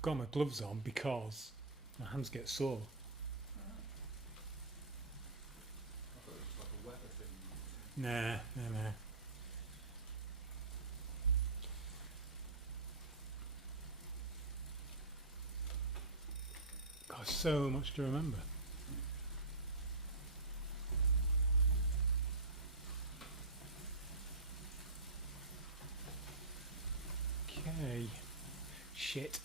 I've got my gloves on because my hands get sore. I thought it was just like a weather thing. Nah. God, so much to remember. Okay. Shit.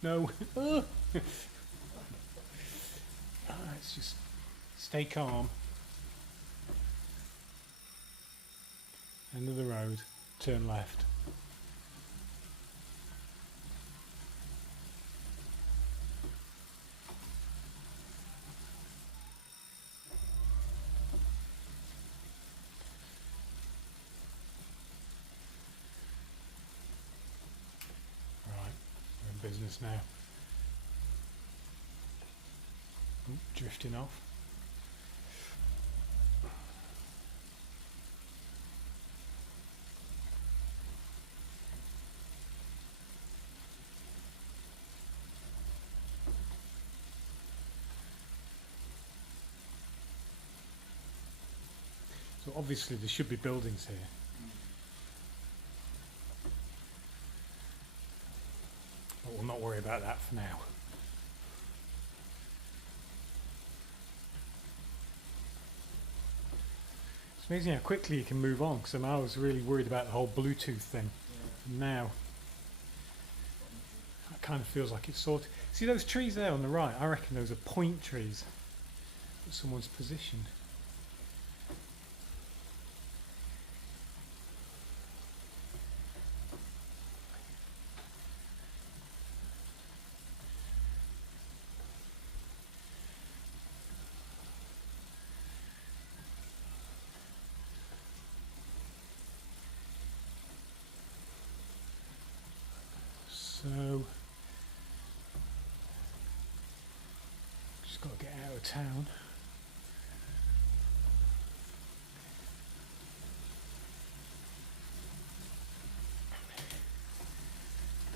No. Let's just stay calm. End of the road. Turn left. Right, we're in business now. Oop, drifting off. So obviously there should be buildings here. But we'll not worry about that for now. It's amazing how quickly you can move on, because I was really worried about the whole Bluetooth thing. Yeah. Now, that kind of feels like it's sorted. See those trees there on the right? I reckon those are point trees that someone's positioned. So, just got to get out of town.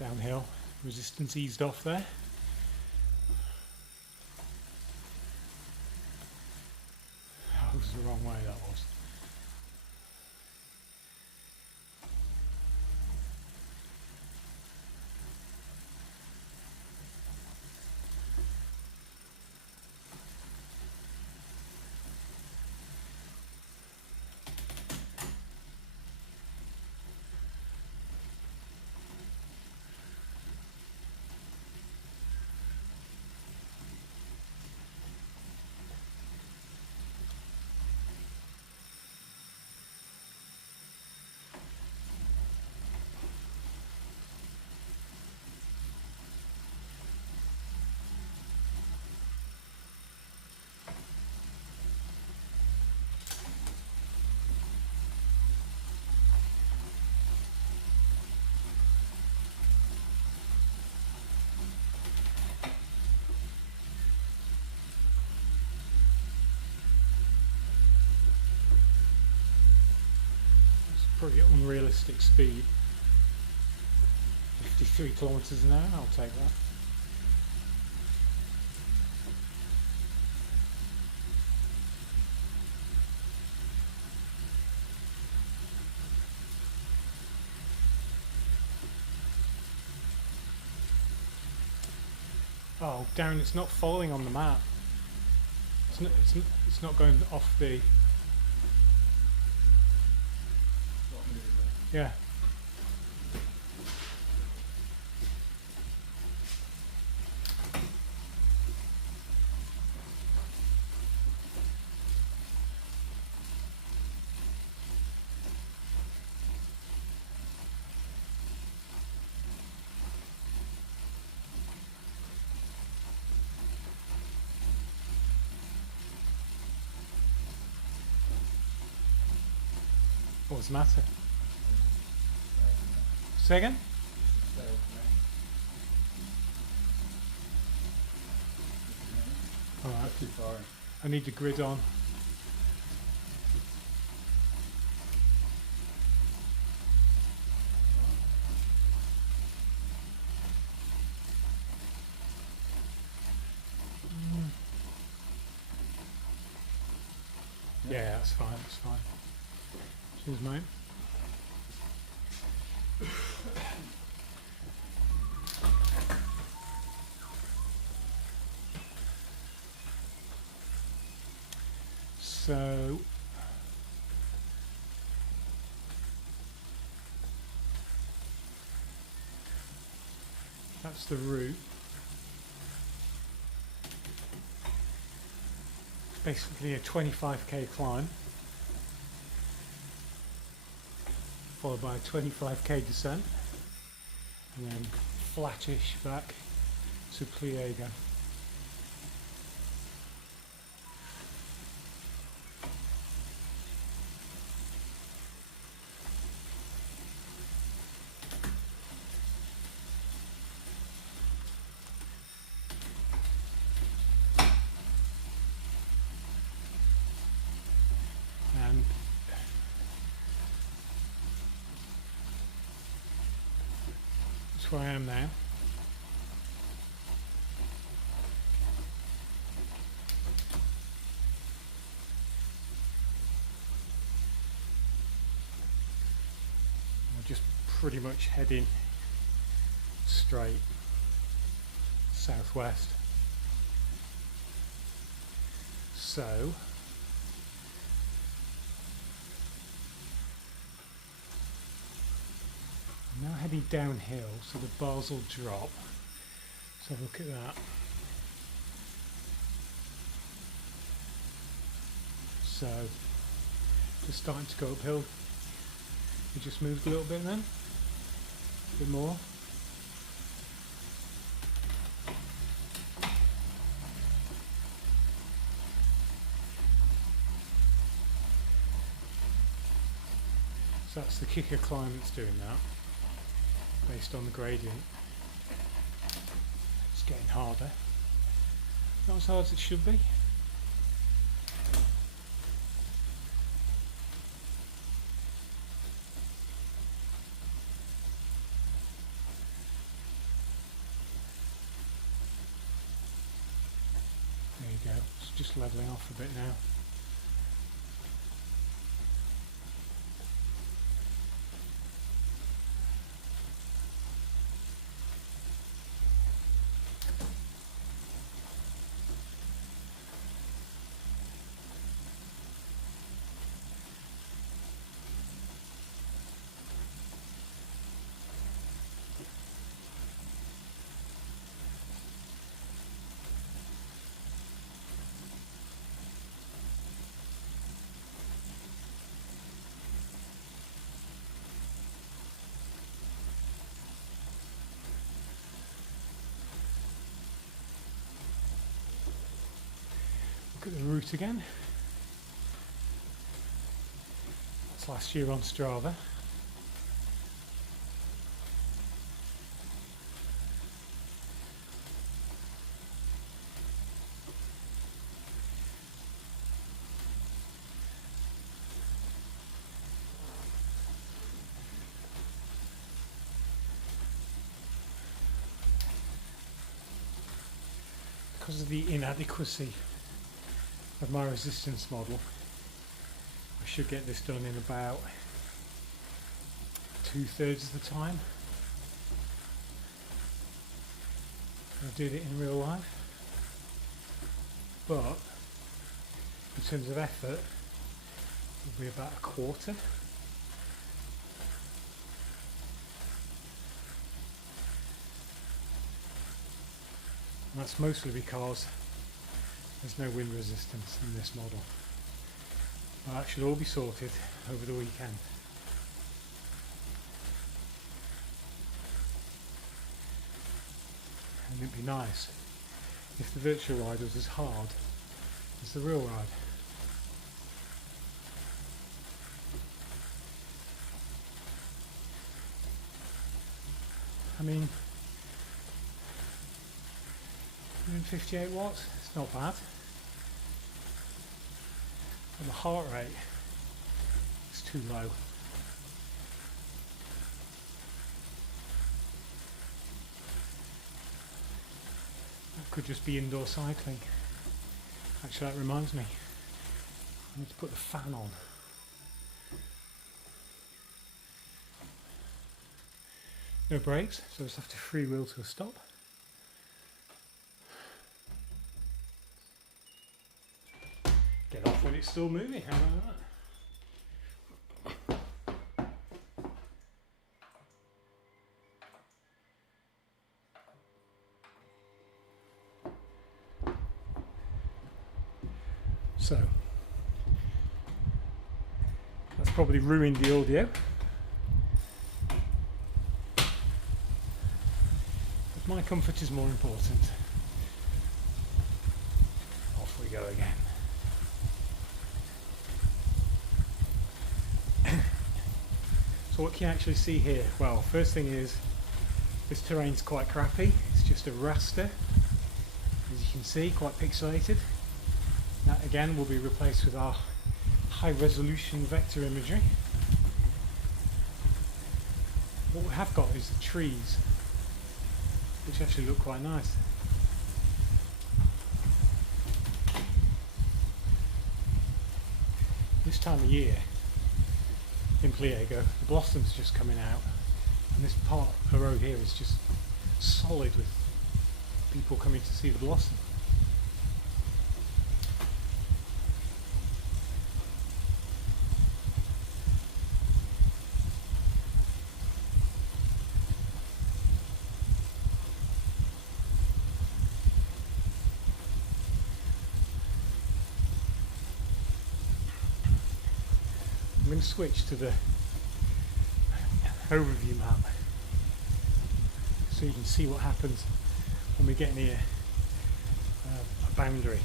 Downhill, resistance eased off there. That was the wrong way, that was. Pretty unrealistic speed. 53 kilometres an hour, I'll take that. Oh, Darren, it's not following on the map. It's not going off the... Not moving there. Yeah. What's the matter? Say again? Stay off now. Alright, Too far. I need the grid on. Yeah, that's fine, that's fine. Cheers, mate. So that's the route. It's basically a 25k climb, followed by a 25k descent, and then flattish back to Pliego. And that's where I am now. We're just pretty much heading straight southwest. So I'm now heading downhill, so the bars will drop. Let's have a look at that. So just starting to go uphill. We just moved a little bit then, a bit more. So that's the kicker climb that's doing that, based on the gradient. It's getting harder. Not as hard as it should be. There you go, it's just levelling off a bit now. Look at the route again. That's last year on Strava. Because of the inadequacy of my resistance model, I should get this done in about 2/3 of the time I did it in real life, but in terms of effort it'll be about a quarter. And that's mostly because there's no wind resistance in this model. Well, that should all be sorted over the weekend. And it'd be nice if the virtual ride was as hard as the real ride. I mean, 158 watts, it's not bad. And the heart rate is too low. That could just be indoor cycling. Actually, that reminds me, I need to put the fan on. No brakes, so I just have to freewheel to a stop. Get off when it's still moving, how about that? So, that's probably ruined the audio. But my comfort is more important. Off we go again. So what can you actually see here? Well, first thing is, this terrain's quite crappy. It's just a raster, as you can see, quite pixelated. That again will be replaced with our high resolution vector imagery. What we have got is the trees, which actually look quite nice. This time of year in Pliego, the blossom's just coming out, and this part of the road here is just solid with people coming to see the blossom. I'm going to switch to the overview map so you can see what happens when we get near a boundary.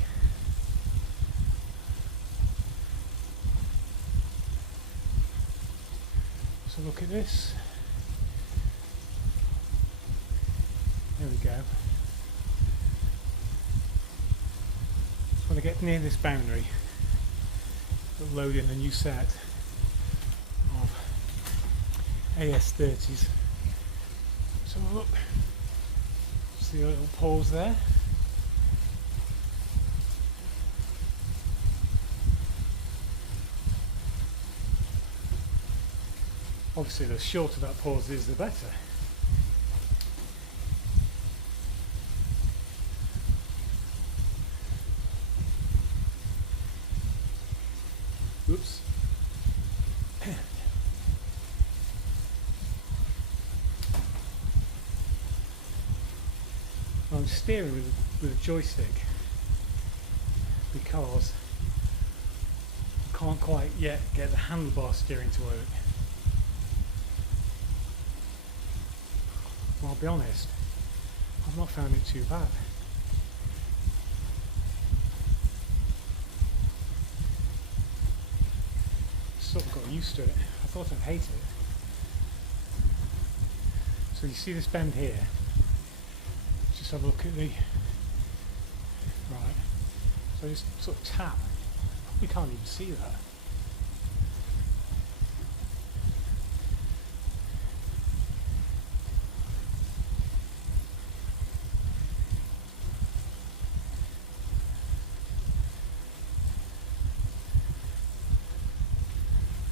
So look at this. There we go. So when I get near this boundary, I'll load in a new set of AS30s. So look, see a little pause there. Obviously the shorter that pause is, the better. Oops. I'm steering with a joystick because I can't quite yet get the handlebar steering to work. Well, I'll be honest, I've not found it too bad. Sort of got used to it. I thought I'd hate it. So you see this bend here? Just have a look at the right. So I just sort of tap. We can't even see that.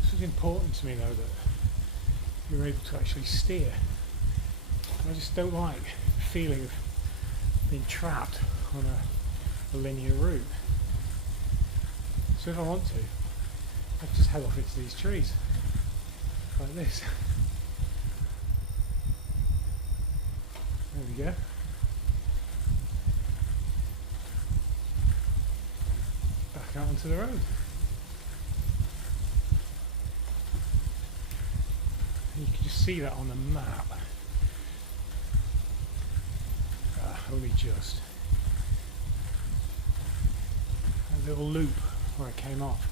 This is important to me though, that you're able to actually steer. I just don't like the feeling of being trapped on a linear route. So if I want to, I can just head off into these trees, like this. There we go. Back out onto the road. And you can just see that on the map. Only just. A little loop where I came off.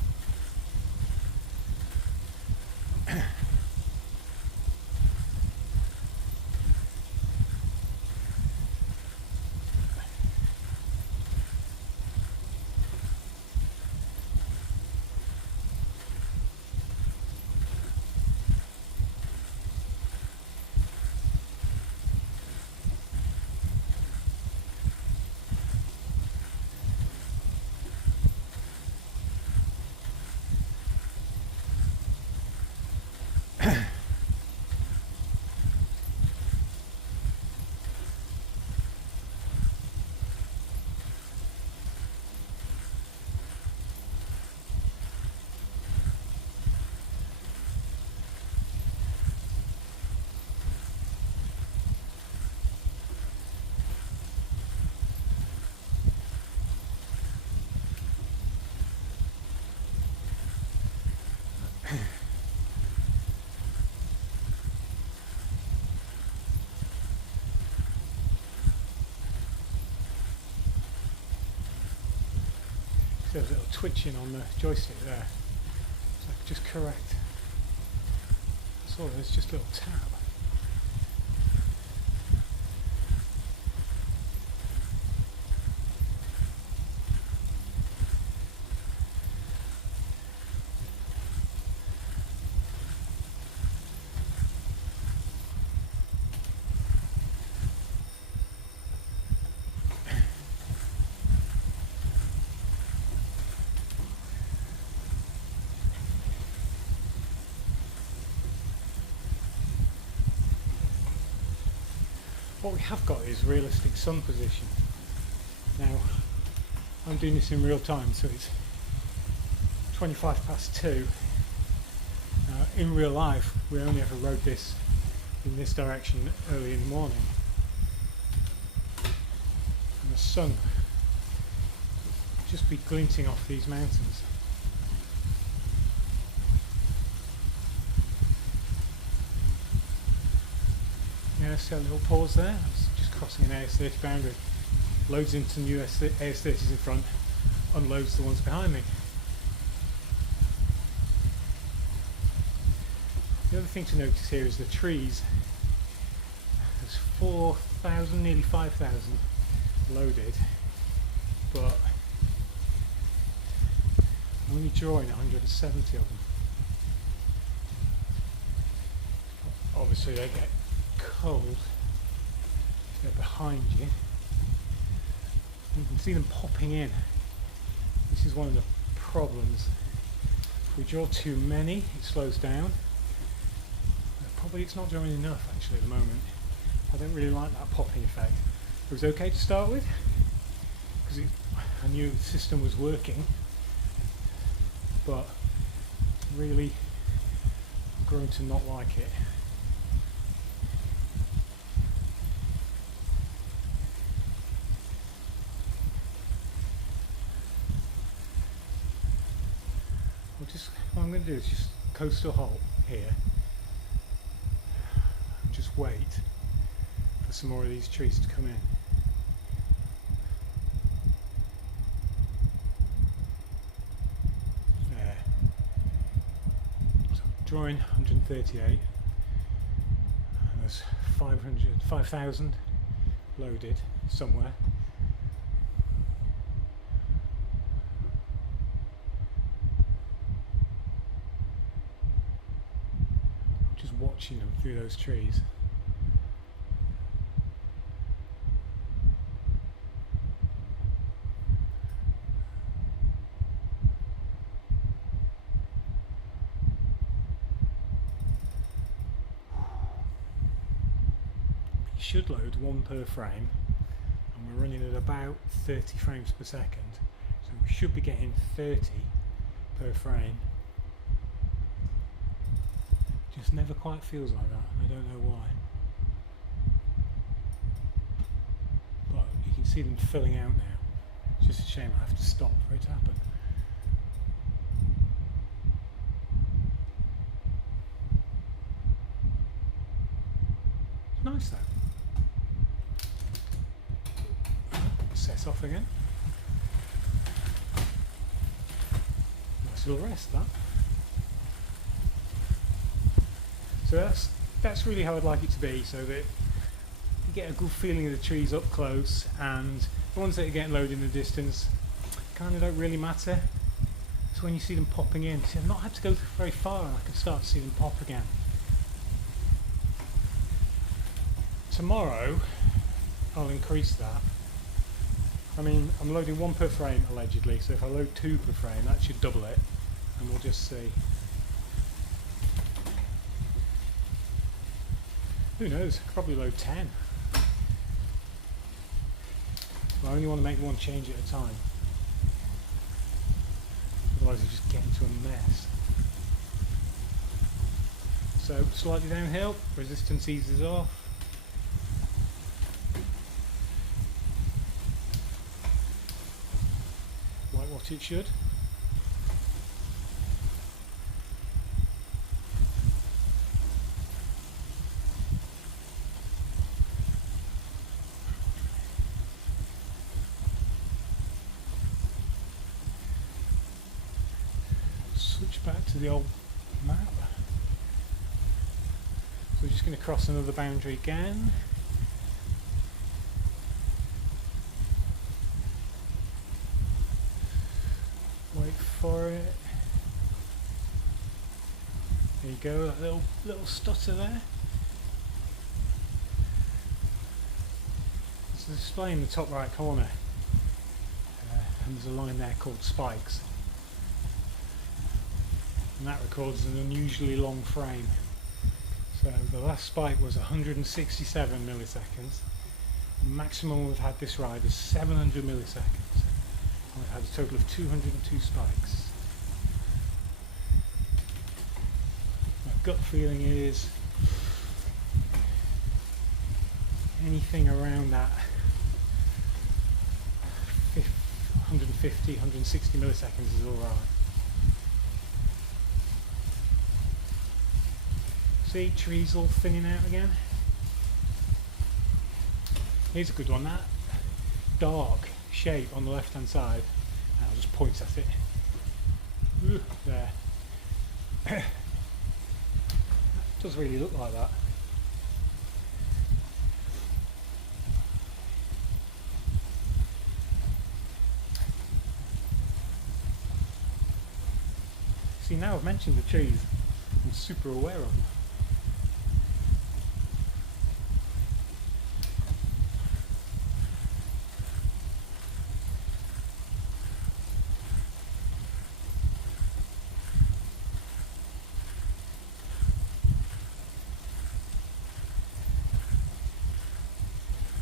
See a little twitching on the joystick there. So I could just correct. That's all, there's just a little tab. What we have got is realistic sun position. Now, I'm doing this in real time, so it's 2:25 Now, in real life, we only ever rode this in this direction early in the morning. And the sun would just be glinting off these mountains. Yeah, see a little pause there. I was just crossing an AS30 boundary. Loads into new AS30s in front, unloads the ones behind me. The other thing to notice here is the trees. There's 4,000, nearly 5,000 loaded, but I'm only drawing 170 of them. Obviously they get cold, they're behind you. You can see them popping in. This is one of the problems. If we draw too many, it slows down. Probably it's not drawing enough actually at the moment. I don't really like that popping effect. It was okay to start with because I knew the system was working, but really I've grown to not like it. What I'm going to do is just coast to a halt here. Just wait for some more of these trees to come in. There. So I'm drawing 138 and there's 5,000 loaded somewhere. Watching them through those trees. You should load one per frame, and we're running at about 30 frames per second, so we should be getting 30 per frame. Just never quite feels like that, and I don't know why. But you can see them filling out now. It's just a shame I have to stop for it to happen. It's nice though. Set off again. Nice little rest that. So that's really how I'd like it to be, so that you get a good feeling of the trees up close, and the ones that are getting loaded in the distance kind of don't really matter. It's when you see them popping in. See, I've not had to go very far and I can start to see them pop again. Tomorrow I'll increase that. I mean, I'm loading one per frame allegedly, so if I load two per frame that should double it, and we'll just see. Who knows, I could probably load 10. But I only want to make one change at a time. Otherwise you just get into a mess. So slightly downhill, resistance eases off. Like what it should. Switch back to the old map. So we're just going to cross another boundary again. Wait for it. There you go, that little stutter there. There's a display in the top right corner, and there's a line there called spikes, and that records an unusually long frame. So the last spike was 167 milliseconds. The maximum we've had this ride is 700 milliseconds, and we've had a total of 202 spikes. My gut feeling is anything around that 150, 160 milliseconds is alright. See, trees all thinning out again. Here's a good one, that dark shape on the left hand side. I'll just point at it. Ooh, there. That does really look like that. See, now I've mentioned the trees, I'm super aware of them.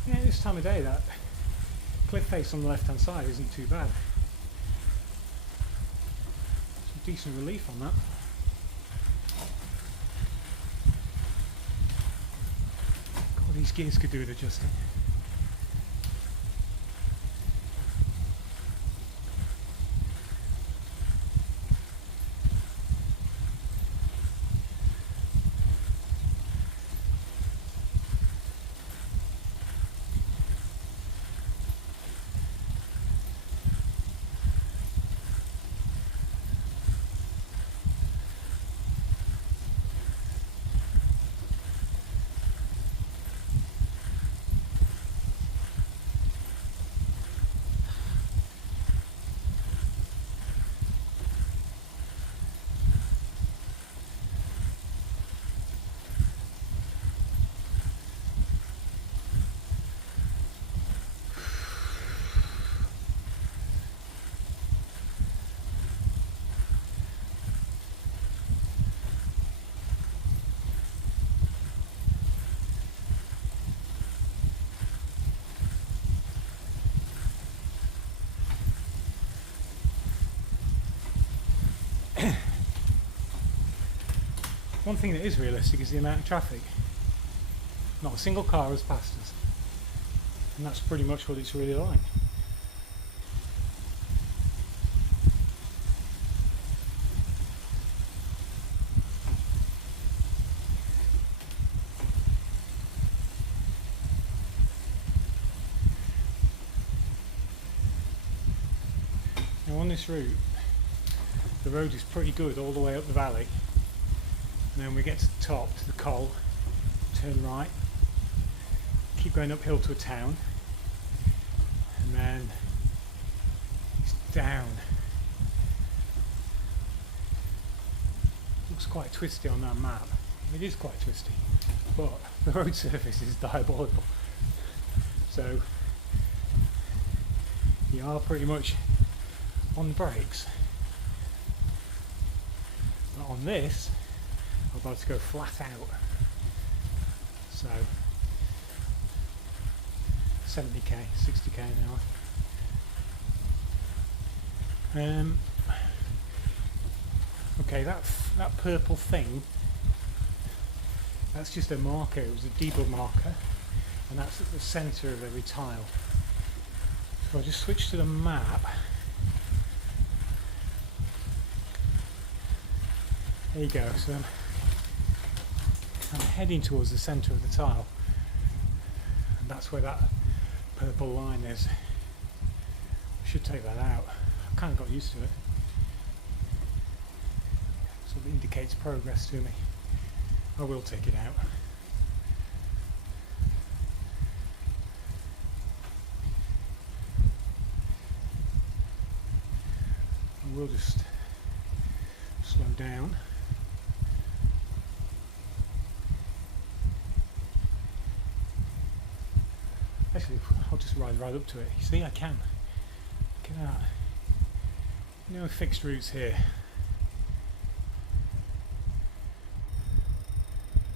Yeah, this time of day that cliff face on the left hand side isn't too bad. Some decent relief on that. God, these gears could do with adjusting. One thing that is realistic is the amount of traffic. Not a single car has passed us, and that's pretty much what it's really like. Now on this route, the road is pretty good all the way up the valley. And then we get to the top, to the col, turn right, keep going uphill to a town, and then it's down. Looks quite twisty on that map. It is quite twisty, but the road surface is diabolical. So you are pretty much on the brakes. But on this, I'm about to go flat out. So 70k, 60k an hour. Okay, that purple thing, that's just a marker. It was a debug marker, and that's at the centre of every tile. So I'll just switch to the map. There you go. So I'm heading towards the centre of the tile, and that's where that purple line is. I should take that out. I've kind of got used to it. of indicates progress to me. I will take it out. I will just slow down. Actually, I'll just ride right up to it. You see, I can. Look at that. No fixed routes here.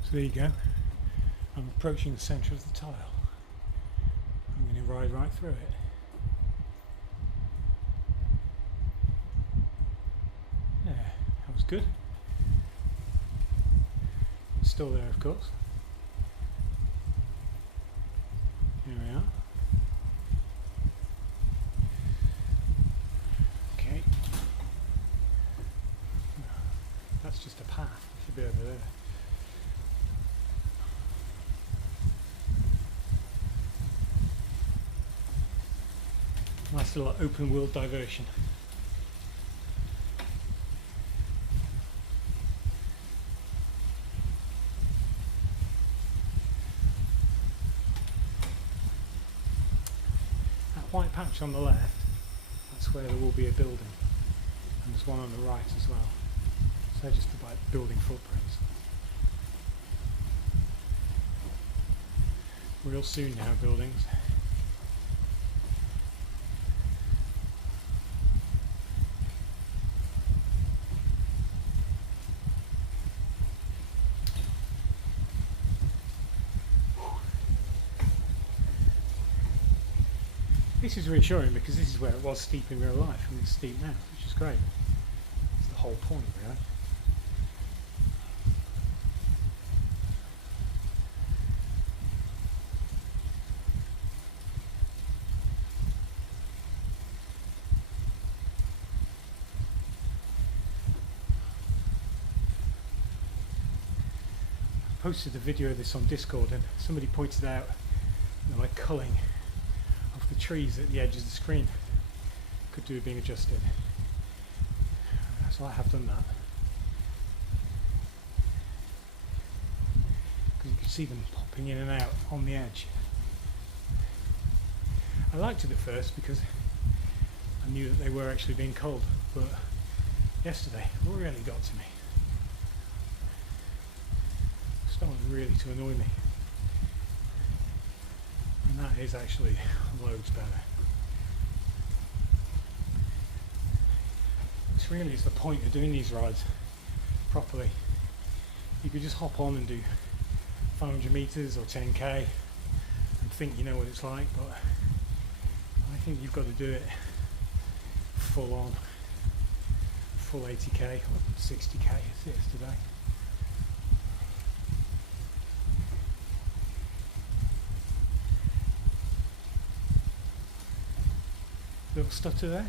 So there you go. I'm approaching the centre of the tile. I'm going to ride right through it. Yeah, that was good. It's still there, of course. Here we are. Okay. That's just a path. It should be over there. Nice little open world diversion. That white patch on the left, that's where there will be a building. And there's one on the right as well. So they're just about building footprints. Real soon now, buildings. This is reassuring because this is where it was steep in real life and it's steep now, which is great. That's the whole point, really. I posted a video of this on Discord and somebody pointed out that my culling of the trees at the edge of the screen could do with being adjusted. So I have done that. Because you can see them popping in and out on the edge. I liked it at first because I knew that they were actually being culled, but yesterday it really got to me. It started really to annoy me. And that is actually loads better. This really is the point of doing these rides properly. You could just hop on and do 500 meters or 10k and think you know what it's like, but I think you've got to do it full on, full 80k or 60k as it is today. Little stutter there.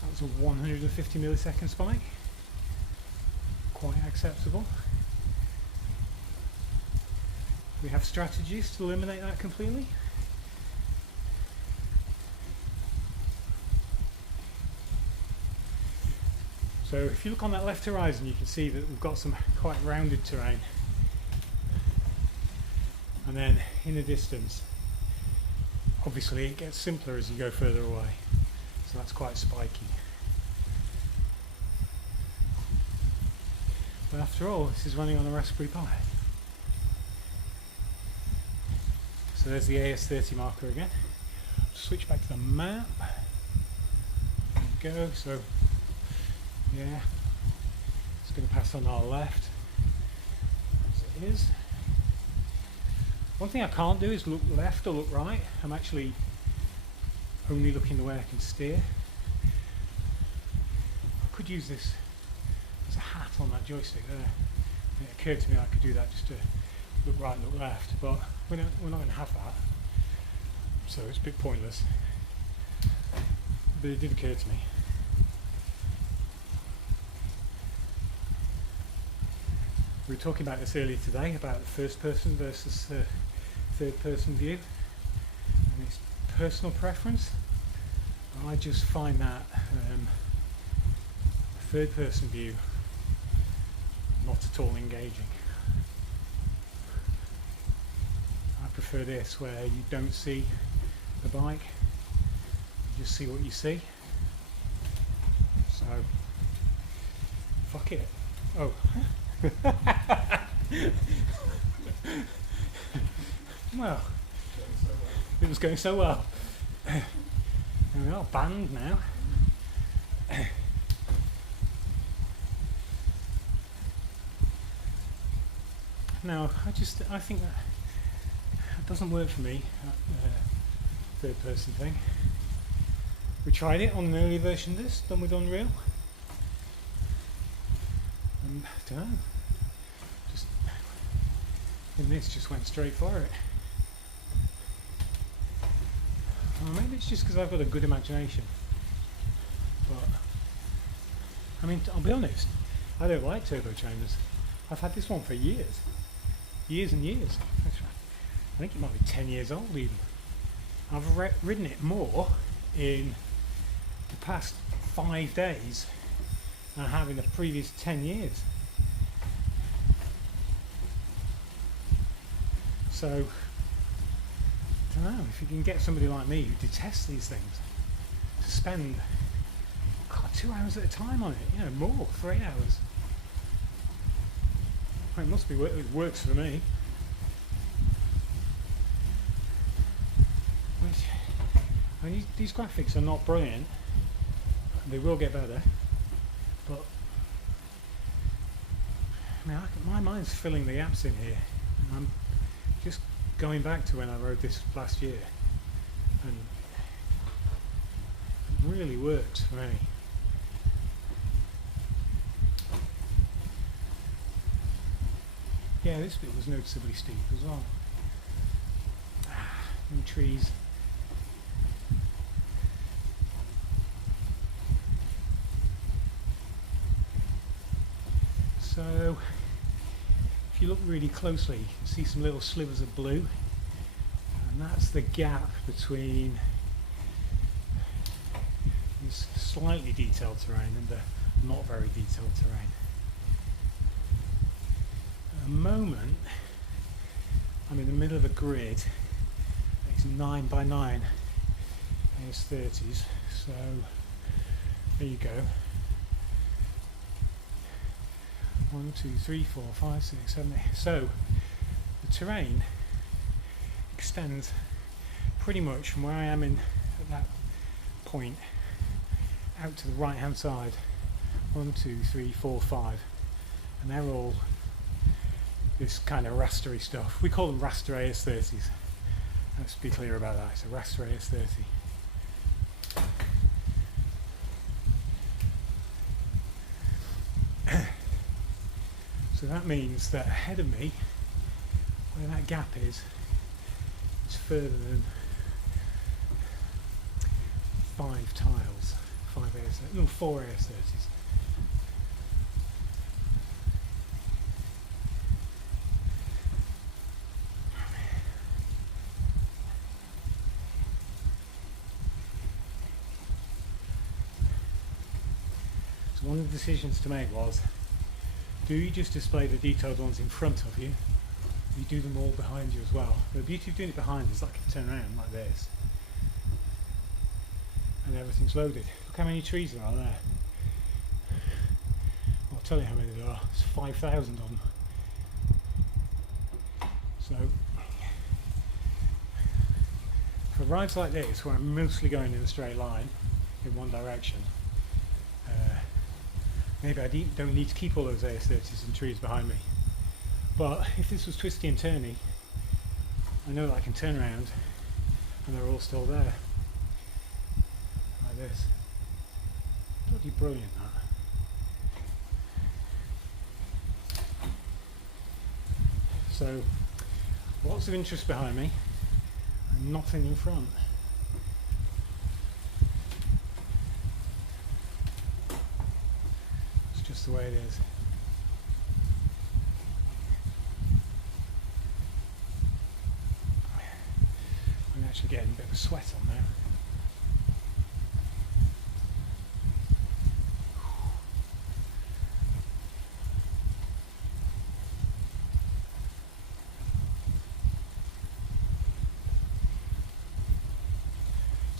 That was a 150 millisecond spike. Quite acceptable. We have strategies to eliminate that completely. So if you look on that left horizon, you can see that we've got some quite rounded terrain. And then in the distance, obviously it gets simpler as you go further away, so that's quite spiky. But after all, this is running on a Raspberry Pi. So there's the AS30 marker again. Switch back to the map. There we go, so yeah, it's going to pass on our left, as it is. One thing I can't do is look left or look right. I'm actually only looking the way I can steer. I could use this as a hat on that joystick there. It occurred to me I could do that just to look right and look left, but we're not going to have that, so it's a bit pointless. But it did occur to me. We were talking about this earlier today, about the first person versus third person view, and it's personal preference. I just find that third person view, not at all engaging. I prefer this where you don't see the bike, you just see what you see. So fuck it. Oh. Well, it was going so well. And we're all banned now. No, I think that it doesn't work for me, that third person thing. We tried it on an early version of this, done with Unreal. And I don't know, just in this just went straight for it. Well, maybe it's just because I've got a good imagination. But I mean, I'll be honest, I don't like turbo trainers. I've had this one for years. Years and years. I think it might be 10 years old even. I've ridden it more in the past 5 days than I have in the previous 10 years. So, I don't know, if you can get somebody like me who detests these things to spend 2 hours at a time on it, more, 3 hours. Well, it must be, it works for me. I mean, these graphics are not brilliant. They will get better, but I mean, my mind's filling the gaps in here. And I'm just going back to when I wrote this last year, and it really works for me. Yeah, this bit was noticeably steep as well. And trees. So, if you look really closely, you can see some little slivers of blue, and that's the gap between this slightly detailed terrain and the not very detailed terrain. At the moment, I'm in the middle of a grid. It's 9 by 9 AS30s, so there you go. 1, 2, 3, 4, 5, 6, 7, 8. So the terrain extends pretty much from where I am at that point out to the right hand side. 1, 2, 3, 4, 5, and they're all this kind of rastery stuff. We call them raster AS30s. Let's be clear about that. It's a raster AS30. So that means that ahead of me, where that gap is further than 5 tiles, 4 AS30s. So one of the decisions to make was, do you just display the detailed ones in front of you? You do them all behind you as well. The beauty of doing it behind is I can turn around like this and everything's loaded. Look how many trees there are there. I'll tell you how many there are. It's 5,000 of them. So for rides like this, where I'm mostly going in a straight line in one direction, maybe I don't need to keep all those AS30s and trees behind me. But if this was twisty and turny, I know that I can turn around and they're all still there. Like this. Bloody brilliant, that. So, lots of interest behind me and nothing in front. It's just the way it is. I'm actually getting a bit of a sweat on there.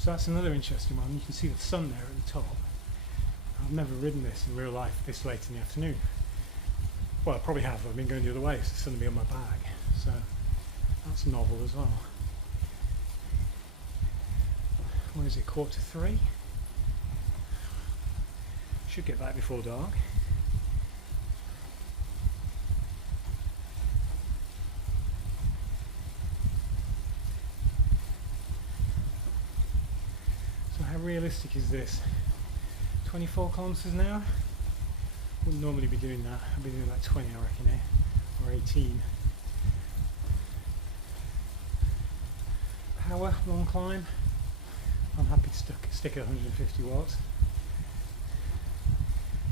So that's another interesting one. You can see the sun there at the top. I've never ridden this in real life this late in the afternoon. Well, I probably have. I've been going the other way, so the sun will be on my bag. So that's novel as well. What is it, 2:45? Should get back before dark. So how realistic is this? 24 kilometers an hour? Wouldn't normally be doing that. I'd be doing like 20, I reckon, or 18. Power, long climb. I'm happy to stick at 150 watts.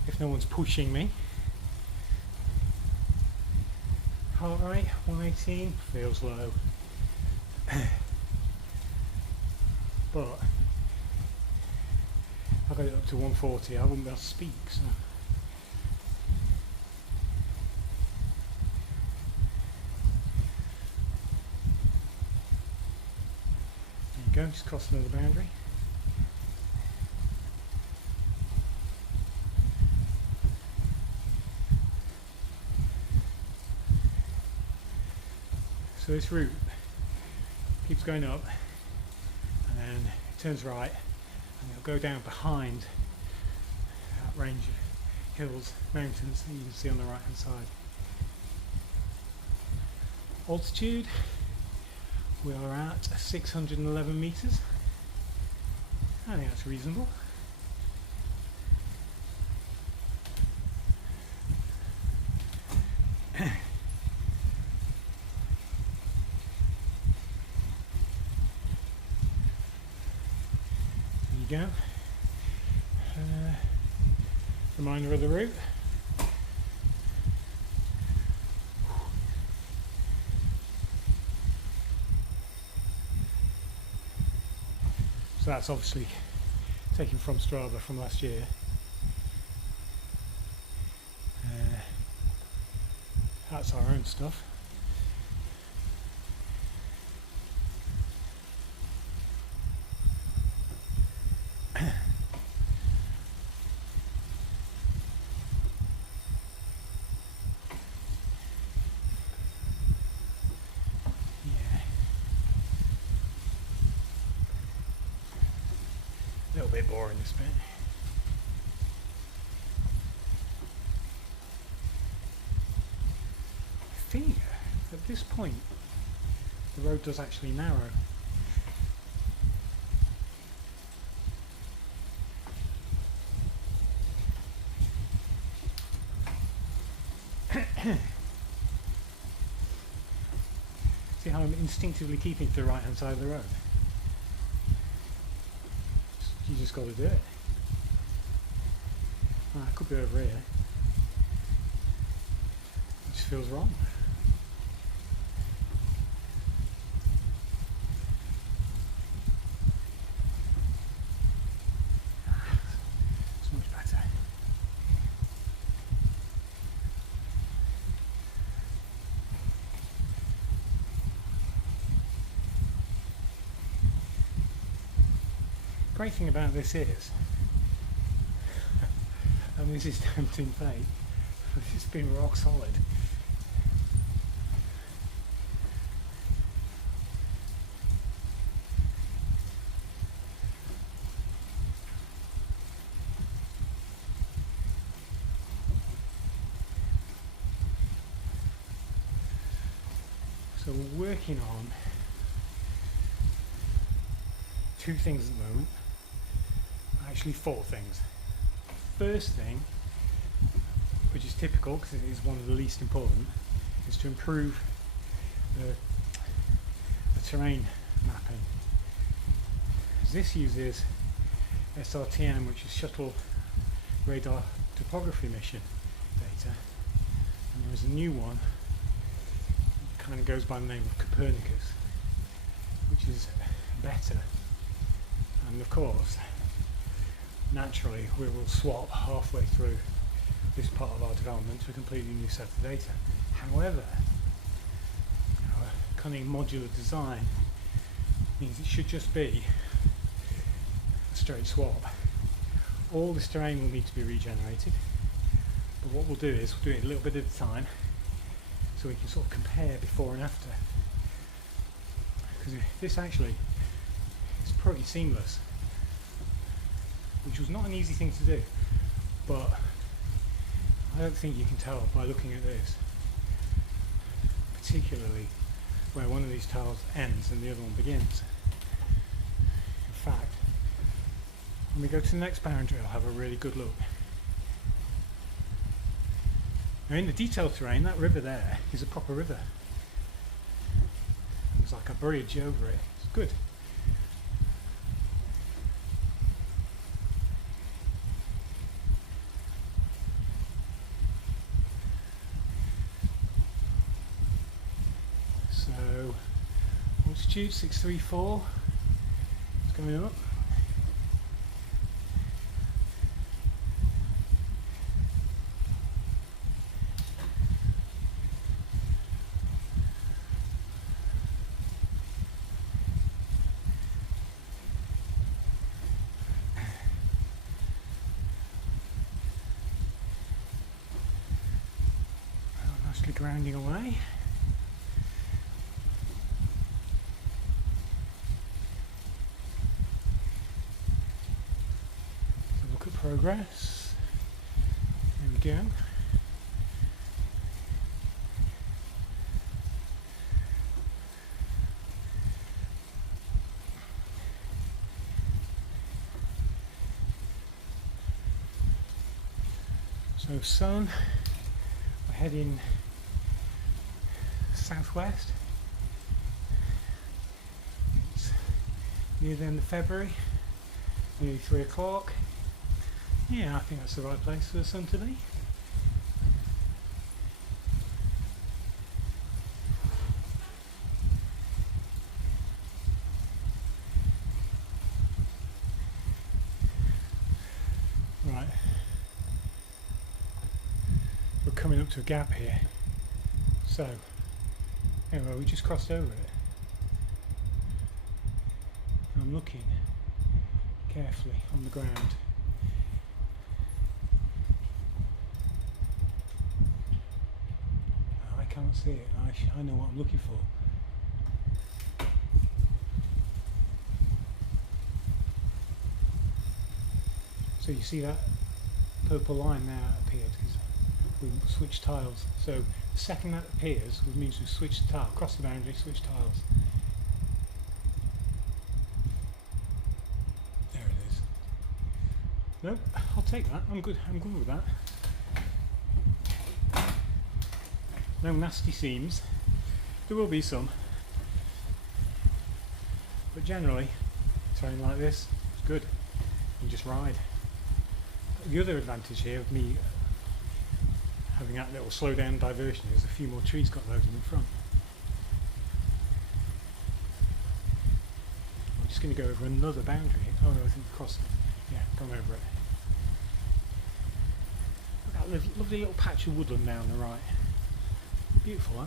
If no one's pushing me. Heart rate, 118, feels low. But I got it up to 140, I wouldn't be able to speak, so. There you go, just crossed another boundary. So this route keeps going up and then it turns right and it'll go down behind that range of hills, mountains that you can see on the right hand side. Altitude, we are at 611 meters. I think that's reasonable. Go. Reminder of the route. So that's obviously taken from Strava from last year. That's our own stuff. A little bit boring this bit. I think at this point the road does actually narrow. See how I'm instinctively keeping to the right hand side of the road? You just got to do it. I could be over here. It just feels wrong. It's much better. Great thing about this is, and this is tempting fate, it's been rock solid. So we're working on two things at the moment. Actually 4 things. First thing, which is typical because it is one of the least important, is to improve the terrain mapping. This uses SRTM, which is Shuttle Radar Topography Mission data, and there is a new one that kind of goes by the name of Copernicus, which is better. And of course, naturally, we will swap halfway through this part of our development to a completely new set of data. However, a cunning modular design means it should just be straight swap. All this terrain will need to be regenerated, but what we'll do is we'll do it a little bit at a time so we can sort of compare before and after, because this actually is pretty seamless, which was not an easy thing to do, but I don't think you can tell by looking at this, particularly where one of these tiles ends and the other one begins. In fact, when we go to the next boundary, I'll have a really good look. Now in the detailed terrain, that river there is a proper river. There's like a bridge over it. It's good. So, altitude 634. It's going up. Nicely grounding away. So look at progress. There we go. So sun, we're heading southwest. It's near the end of February, nearly 3 o'clock. Yeah, I think that's the right place for the sun to be. Right, we're coming up to a gap here. So, anyway, we just crossed over it. I'm looking carefully on the ground. I can't see it. I know what I'm looking for. So you see that purple line now appeared because we switched tiles. So the second that appears, it means we've switched tile, crossed the boundary, switched tiles. There it is. No, I'll take that. I'm good with that. No nasty seams. There will be some, but generally, terrain like this is good. You just ride. The other advantage here of me having that little slow down diversion is a few more trees got loaded in front. I'm just going to go over another boundary. Oh no, I think we crossed it. Yeah, gone over it. Look at that lovely little patch of woodland now on the right. Beautiful, huh?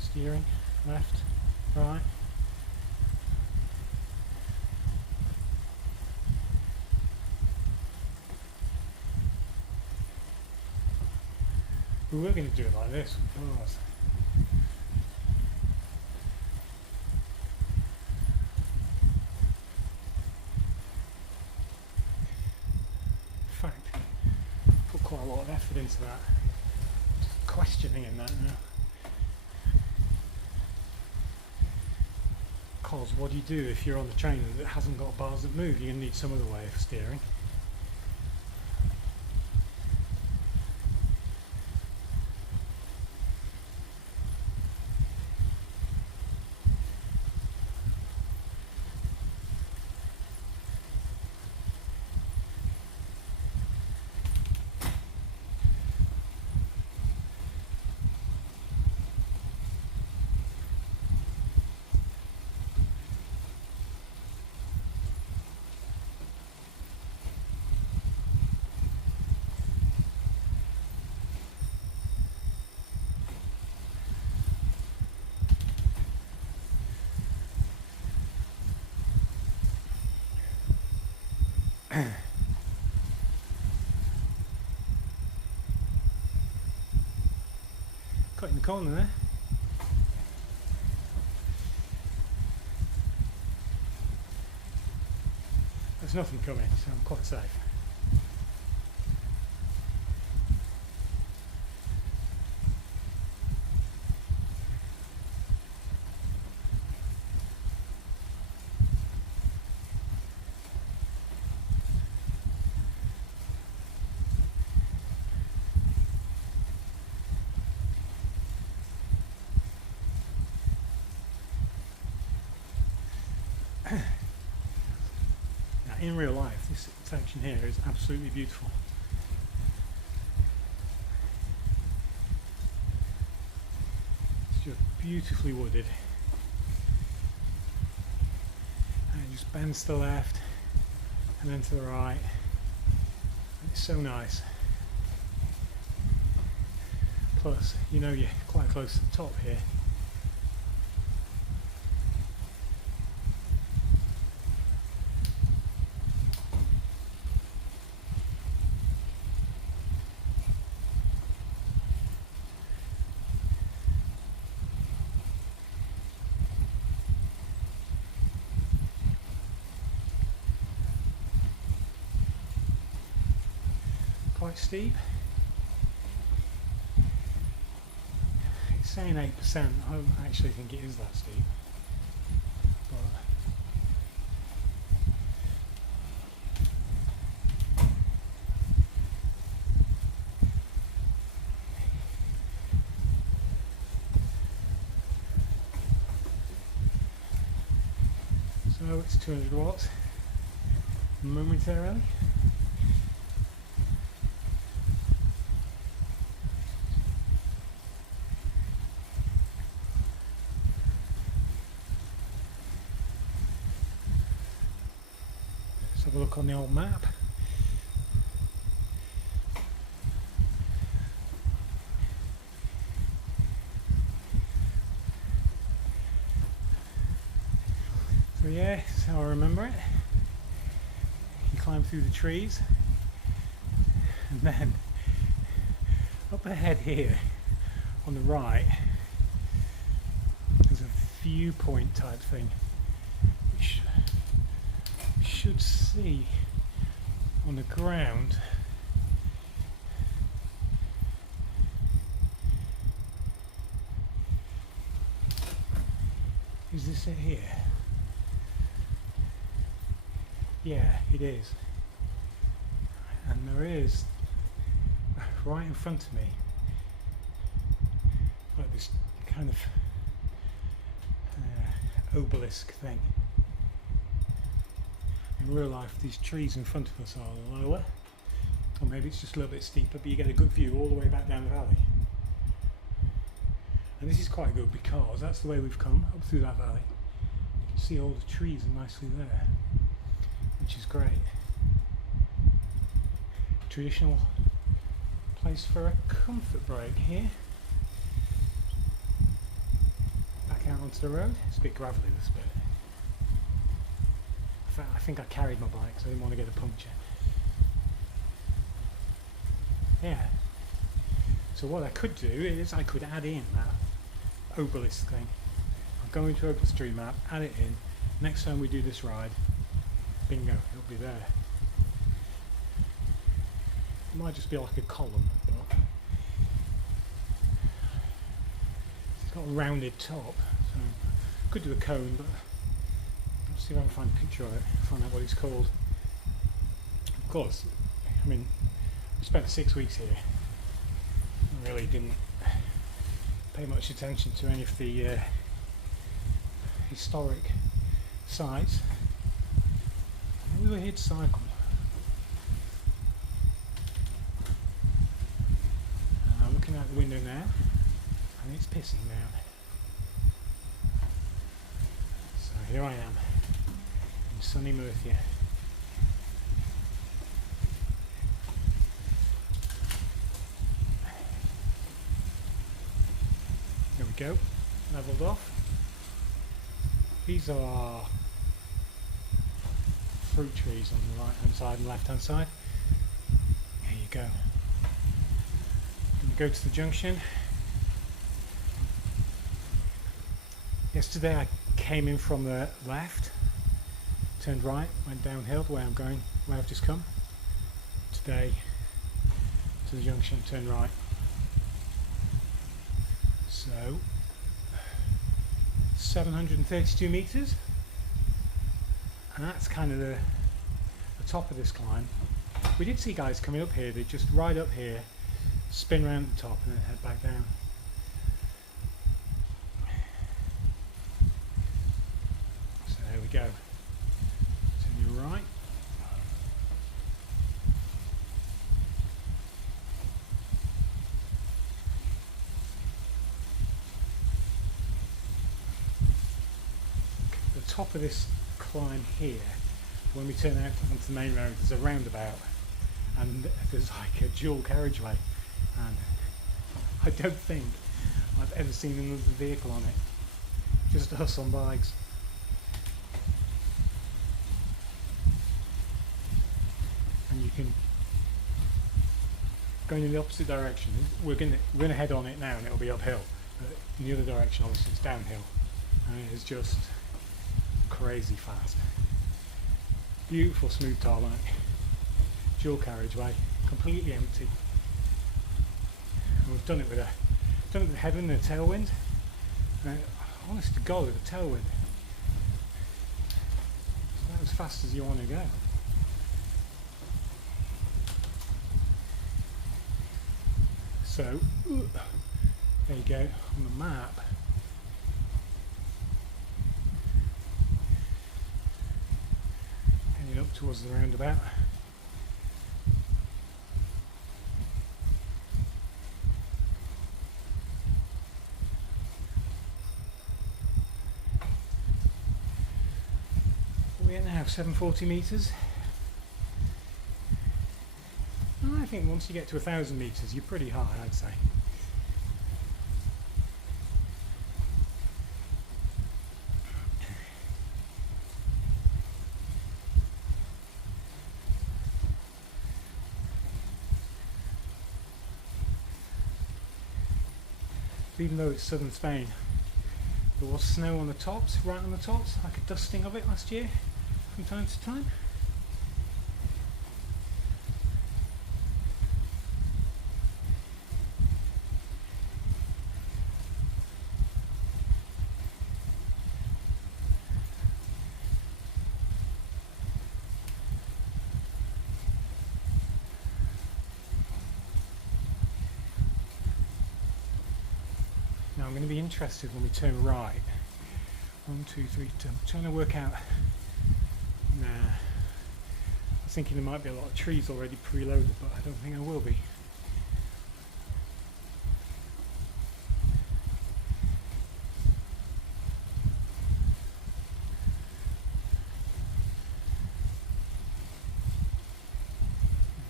Steering, left, right. We were going to do it like this with cars. In fact, put quite a lot of effort into that. Just questioning in that now. Because what do you do if you're on the train that hasn't got bars that move? You're going to need some other way of steering. Cut in the corner there. There's nothing coming, so I'm quite safe. Now, in real life, this section here is absolutely beautiful. It's just beautifully wooded. And it just bends to the left and then to the right. It's so nice. Plus, you know, you're quite close to the top here. Quite steep. It's saying 8%. I don't actually think it is that steep. But so it's 200 watts momentarily. Have a look on the old map. So yeah, that's how I remember it. You climb through the trees and then up ahead here on the right there's a viewpoint type thing which should see on the ground. Is this it here? Yeah, it is. And there is right in front of me like this kind of obelisk thing. In real life, these trees in front of us are lower, or maybe it's just a little bit steeper, but you get a good view all the way back down the valley. And this is quite good because that's the way we've come, up through that valley. You can see all the trees are nicely there, which is great. Traditional place for a comfort break here. Back out onto the road. It's a bit gravelly, this bit. I think I carried my bike because I didn't want to get a puncture. Yeah. So what I could do is I could add in that obelisk thing. I'll go into OpenStreetMap, add it in. Next time we do this ride, bingo, it'll be there. It might just be like a column, but it's got a rounded top, so could do a cone, but I'll see if I can find a picture of it, find out what it's called. Of course, I mean, we spent 6 weeks here. I really didn't pay much attention to any of the historic sites. We were here to cycle. I'm looking out the window now, and it's pissing down. So here I am, in sunny Murcia. There we go, levelled off. These are fruit trees on the right hand side and left hand side. There you go. Going to go to the junction Yesterday I came in from the left, turned right, went downhill the way I'm going, where I've just come. Today to the junction, turn right. So 732 meters, and that's kind of the top of this climb. We did see guys coming up here, they just ride up here, spin around the top and then head back down. So there we go. Turn your right. The top of this climb here, when we turn out onto the main road, there's a roundabout and there's like a dual carriageway, and I don't think I've ever seen another vehicle on it, just us on bikes. And you can go in the opposite direction. We're gonna head on it now and it'll be uphill, but in the other direction obviously it's downhill, and it is just crazy fast. Beautiful smooth tarmac, dual carriageway, completely empty. And we've done it with a headwind and a tailwind. Honest to God, with a tailwind. It's not as fast as you want to go. So there you go on the map. Heading up towards the roundabout. We're now 740 meters. I think once you get to 1,000 meters, you're pretty high, I'd say. Even though it's southern Spain, there was snow on the tops, right on the tops, like a dusting of it last year, from time to time. Now I'm going to be interested when we turn right. 1, 2, 3, I'm trying to work out. Nah. I was thinking there might be a lot of trees already preloaded, but I don't think I will be.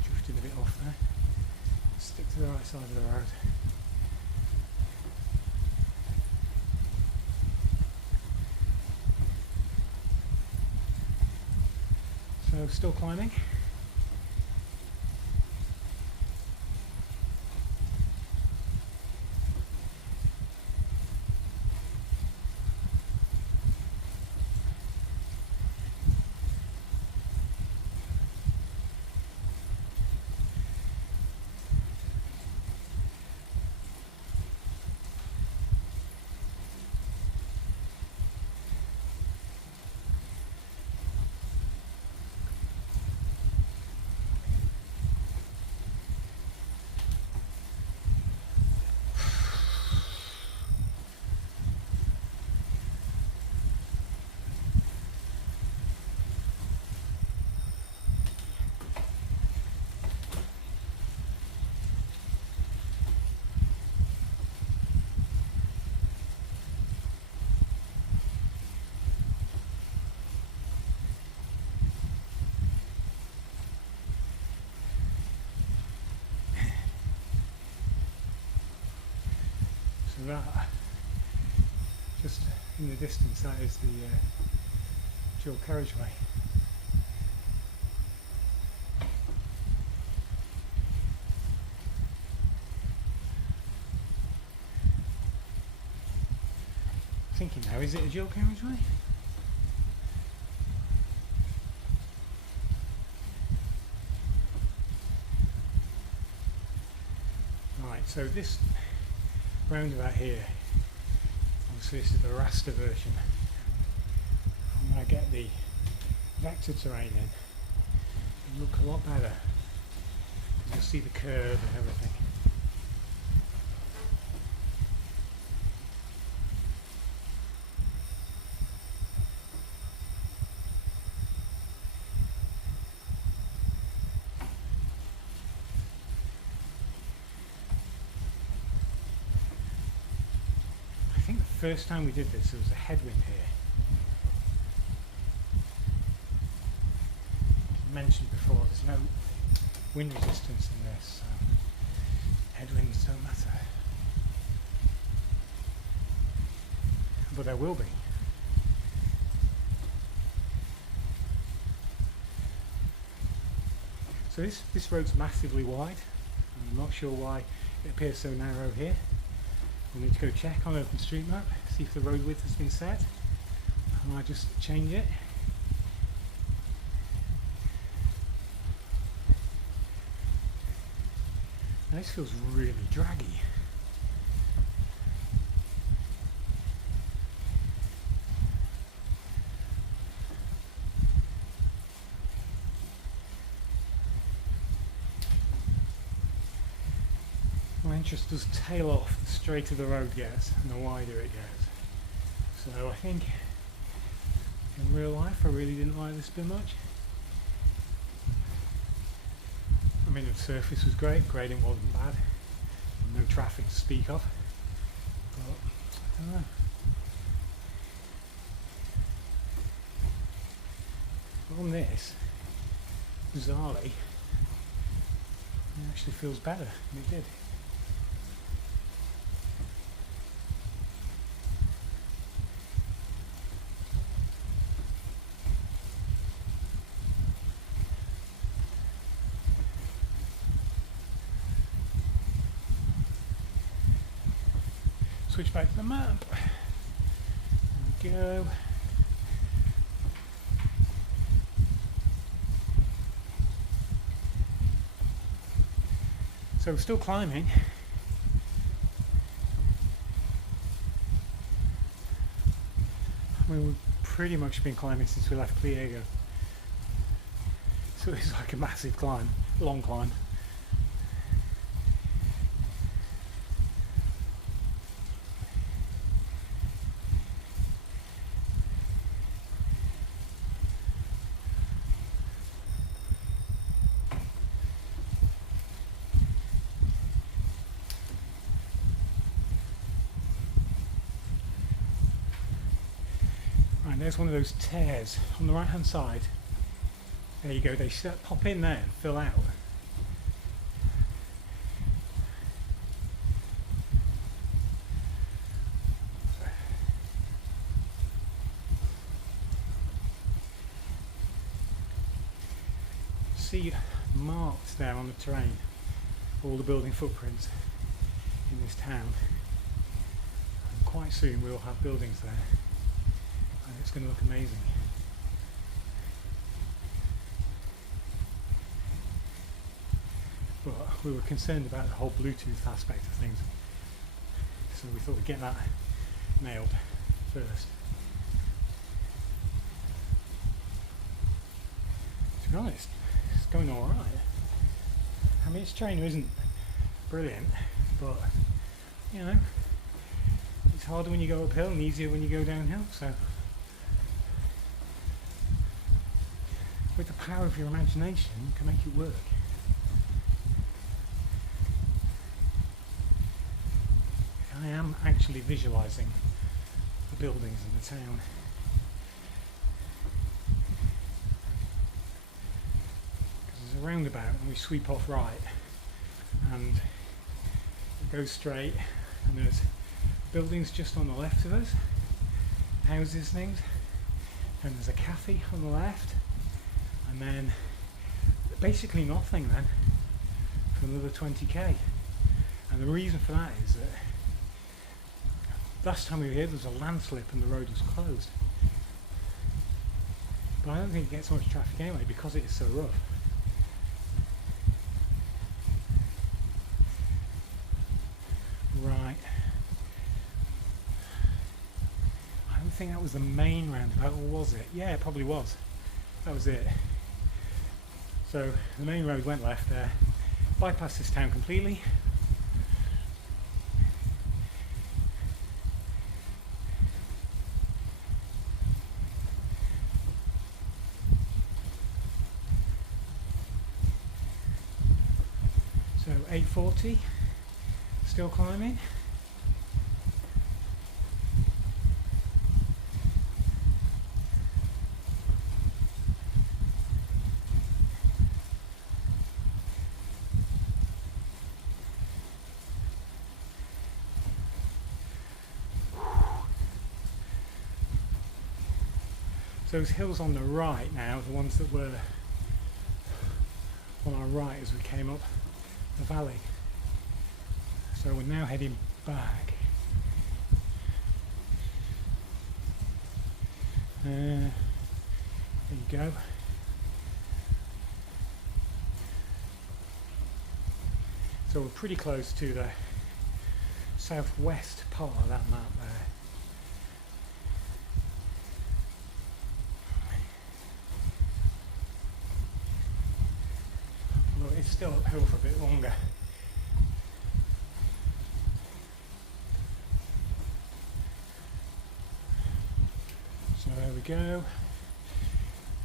Drifting a bit off there. Stick to the right side of the road. So still climbing. That, just in the distance, that is the dual carriageway. thinking now, is it a dual carriageway? Right, so this roundabout here, obviously this is the raster version. When I get the vector terrain in, it'll look a lot better. You'll see the curve and everything. I think the first time we did this, there was a headwind here. As mentioned before, there's no wind resistance in this, so headwinds don't matter. But there will be. So this road's massively wide. I'm not sure why it appears so narrow here. We'll need to go check on OpenStreetMap, see if the road width has been set. I might just change it. Now this feels really draggy. My interest does tail off the straighter the road gets and the wider it gets. So I think in real life I really didn't like this bit much. I mean, the surface was great, grading wasn't bad, no traffic to speak of, but I don't know. But on this, bizarrely, it actually feels better than it did. Switch back to the map. There we go. So we're still climbing. I mean, we've pretty much been climbing since we left Pliego. So it's like a massive climb, long climb. There's one of those tears on the right hand side. There you go, they pop in there and fill out. See marked there on the terrain all the building footprints in this town, and quite soon we'll have buildings there. It's going to look amazing. But we were concerned about the whole Bluetooth aspect of things, so we thought we'd get that nailed first. To be honest, it's going alright. I mean, its trainer isn't brilliant, but you know, it's harder when you go uphill and easier when you go downhill, so with the power of your imagination, you can make it work. I am actually visualising the buildings in the town. Because there's a roundabout and we sweep off right and it goes straight and there's buildings just on the left of us, houses, things, and there's a cafe on the left. And then basically nothing then for another 20k. And the reason for that is that Last time we were here there was a landslip and the road was closed. But I don't think it gets much traffic anyway because it is so rough. Right. I don't think that was the main roundabout, or was it? Yeah, it probably was. That was it. So the main road went left there, bypassed this town completely. So 840, still climbing. So those hills on the right now, the ones that were on our right as we came up the valley. So we're now heading back. There you go. So we're pretty close to the southwest part of that map there. Although it's still uphill for a bit longer. So there we go.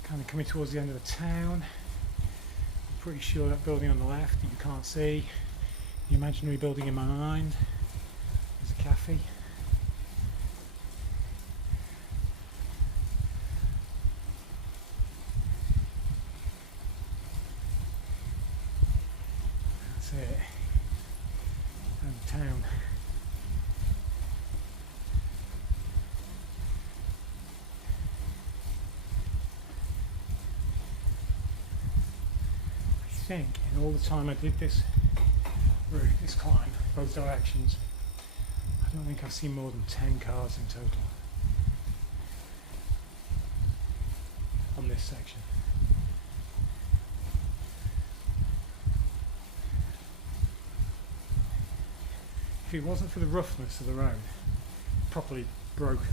Kind of coming towards the end of the town. I'm pretty sure that building on the left that you can't see, the imaginary building in my mind, is a cafe. That's it. And the town. I think in all the time I did this route, this climb, both directions, I don't think I've seen more than 10 cars in total on this section. If it wasn't for the roughness of the road, properly broken,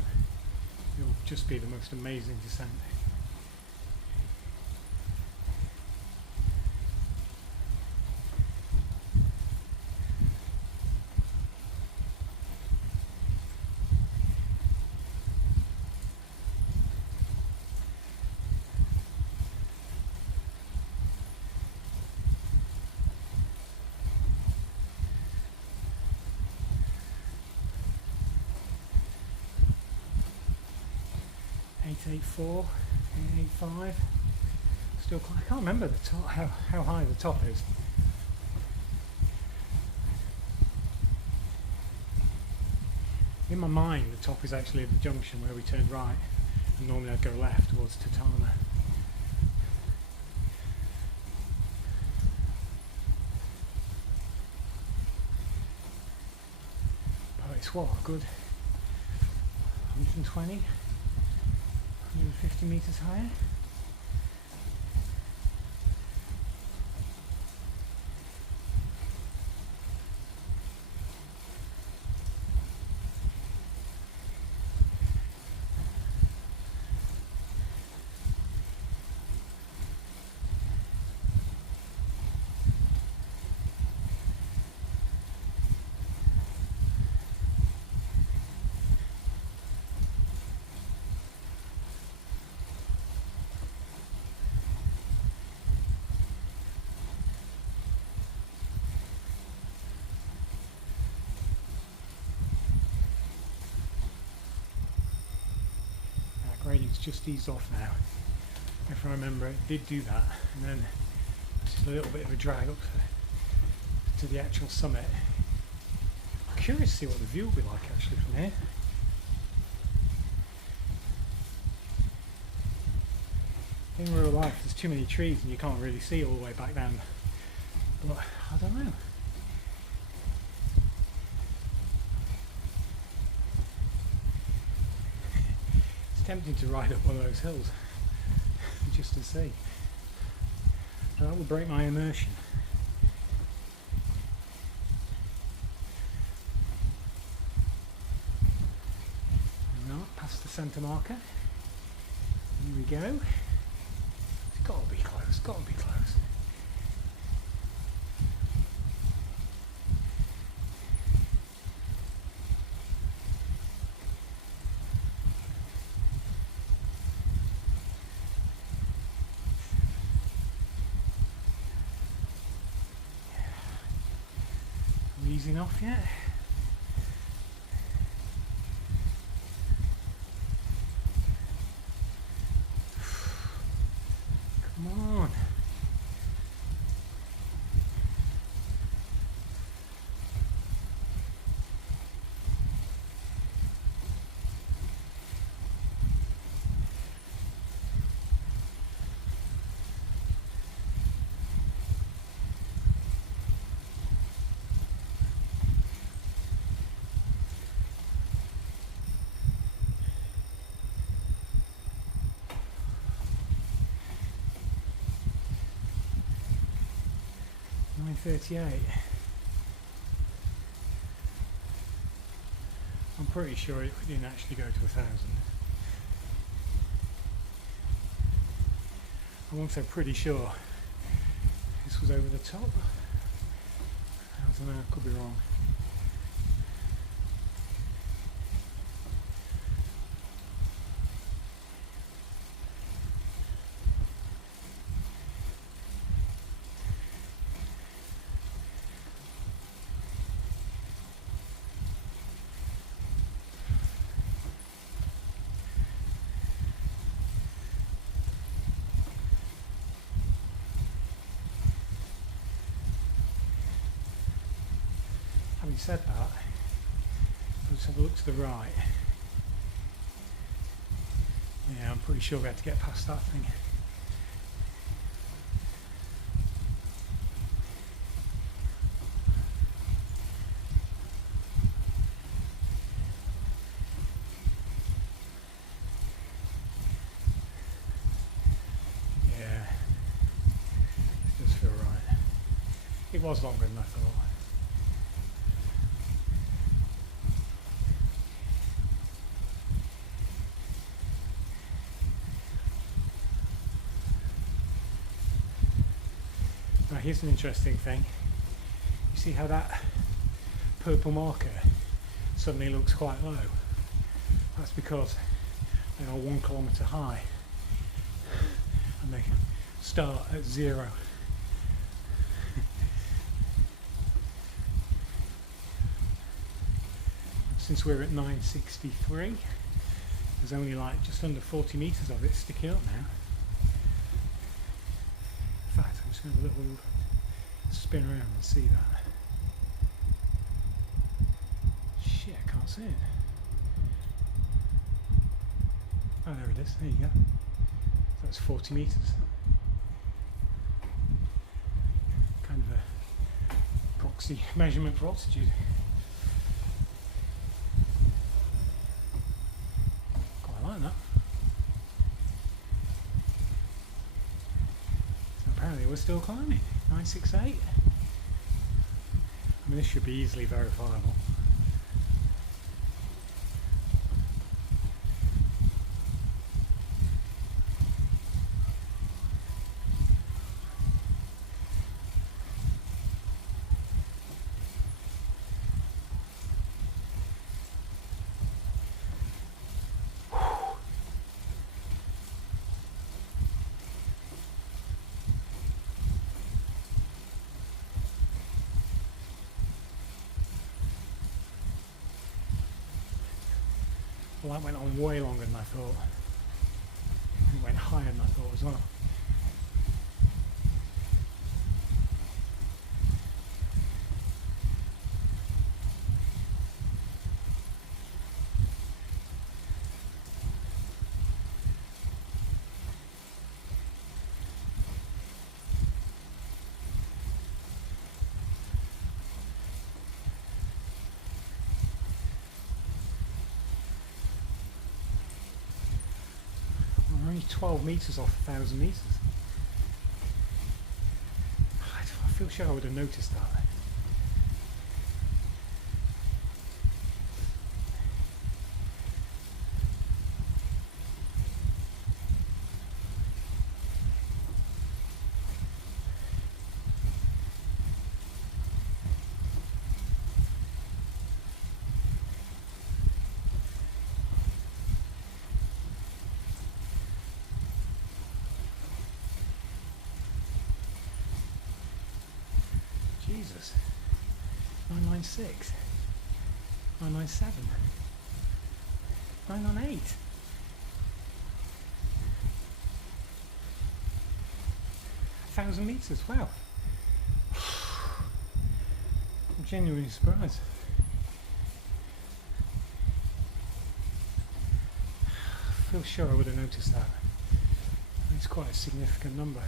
it would just be the most amazing descent. Eight four, 885. Still, I can't remember the top, how high the top is. In my mind, the top is actually at the junction where we turned right, and normally I'd go left towards Totana. But it's what, a good 120? 150 metres higher. Grading's just eased off now. If I remember, it did do that, and then just a little bit of a drag up to the actual summit. I'm curious to see what the view will be like actually from here. In real life, there's too many trees and you can't really see all the way back down. But I don't know. tempting to ride up one of those hills just to see. And that will break my immersion. Not past the centre marker. Here we go. It's got to be close, got to be close. Easing off yet? Come on. .38. I'm pretty sure it didn't actually go to 1,000. I'm also pretty sure this was over the top. I don't know, I could be wrong. Having said that, let's have a look to the right. Yeah, I'm pretty sure we had to get past that thing. Yeah, it does feel right. It was longer than I thought. Now here's an interesting thing. You see how that purple marker suddenly looks quite low? That's because they are 1 kilometre high and they start at 0. Since we're at 963, there's only like just under 40 metres of it sticking up now. In fact, I'm just going to have a little spin around and see that. Shit, I can't see it. Oh, there it is. There you go. That's 40 metres. Kind of a proxy measurement for altitude. Quite like that. So apparently we're still climbing. 968. I mean, this should be easily verifiable. Well, that went on way longer than I thought. It went higher than I thought as well. 12 metres off 1,000 metres. I feel sure I would have noticed that. Jesus. 996. 997. 998. Thousand metres, wow. I'm genuinely surprised. I feel sure I would have noticed that. It's quite a significant number.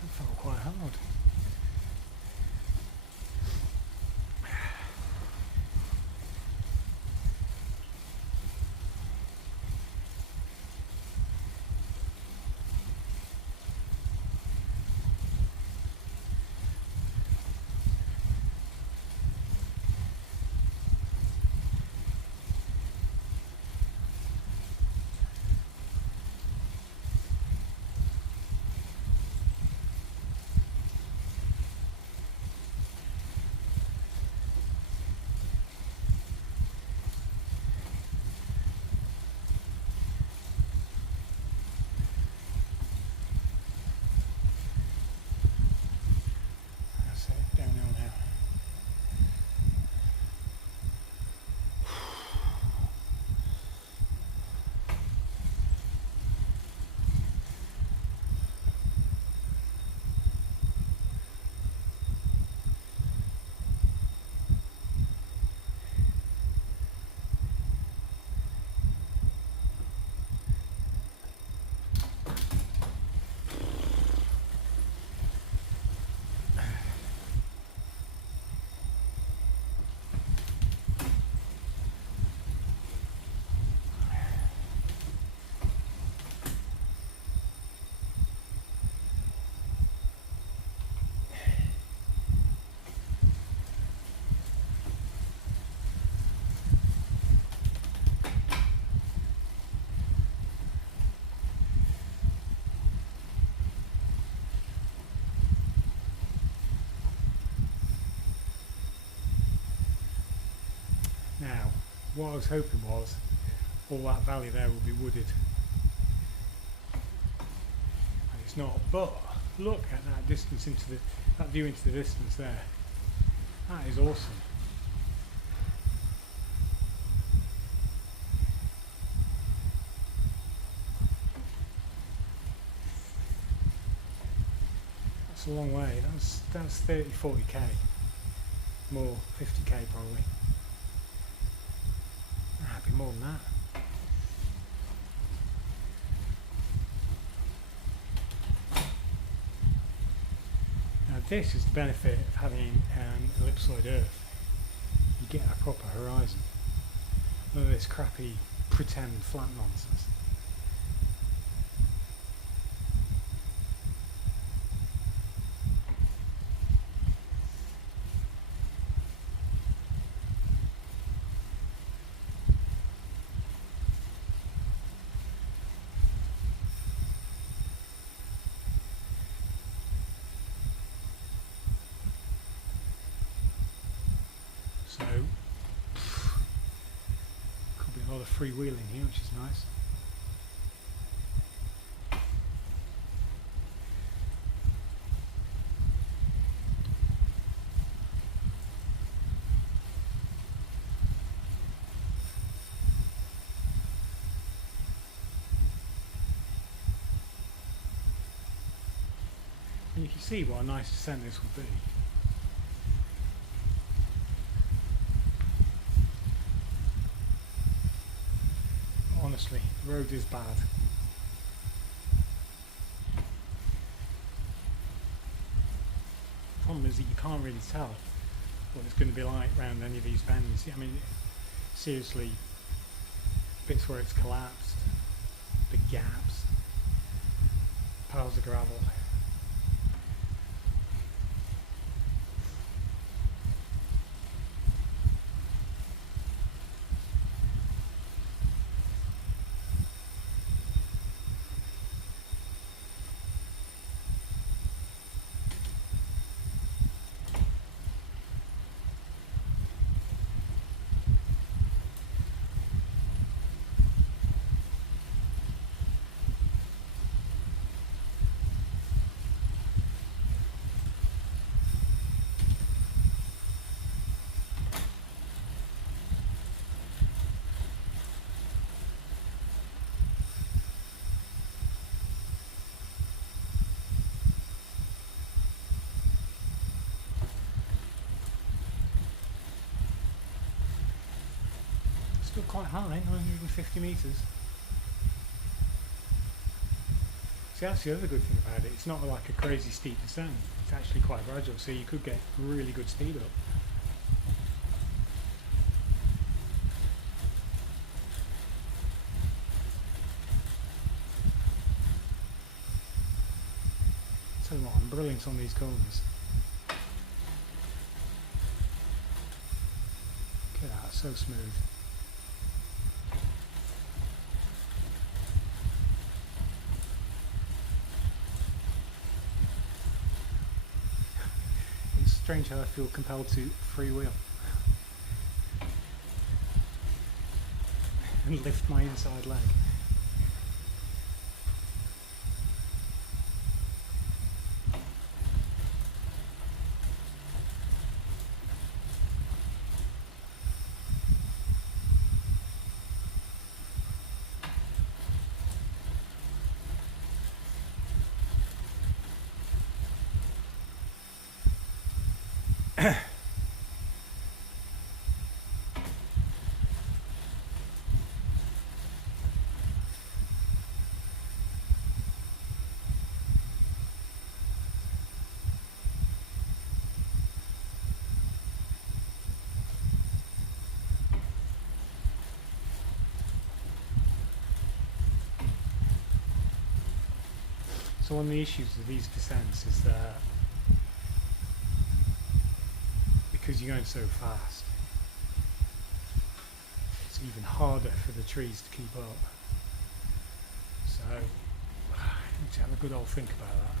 That felt quite hard. Now, what I was hoping was all that valley there will be wooded, and it's not. But look at that distance that view into the distance there. That is awesome. That's a long way. That's 30-40k, more 50k probably. Be more than that. Now this is the benefit of having an ellipsoid Earth. You get a proper horizon. None of this crappy pretend flat nonsense. So, could be a lot of freewheeling here, which is nice. And you can see what a nice descent this will be. Honestly, the road is bad. The problem is that you can't really tell what it's going to be like round any of these bends. I mean, seriously, bits where it's collapsed, big gaps, piles of gravel. Still quite high, 950 metres. See, that's the other good thing about it. It's not like a crazy steep descent. It's actually quite gradual, so you could get really good speed up. Tell you what, I'm brilliant on these corners. Look at that, so smooth. It's strange how I feel compelled to freewheel and lift my inside leg. So one of the issues with these descents is that because you're going so fast, it's even harder for the trees to keep up. So you need to have a good old think about that.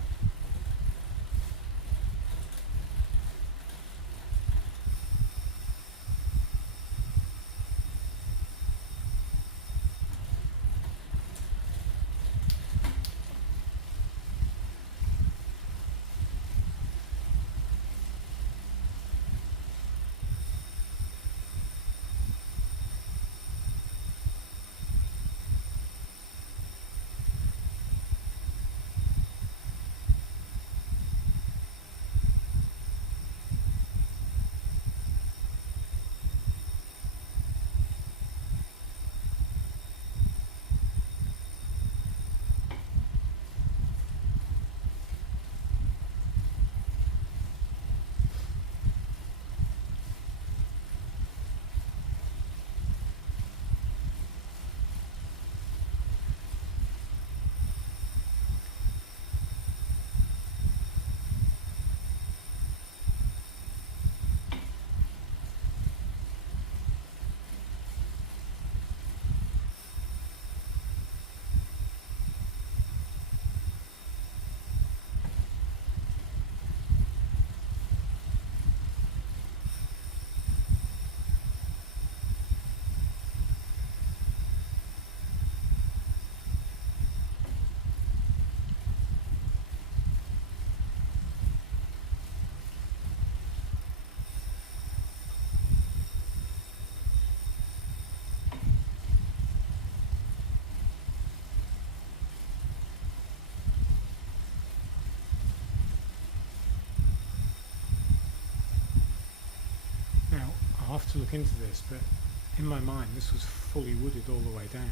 I'll have to look into this, but in my mind this was fully wooded all the way down.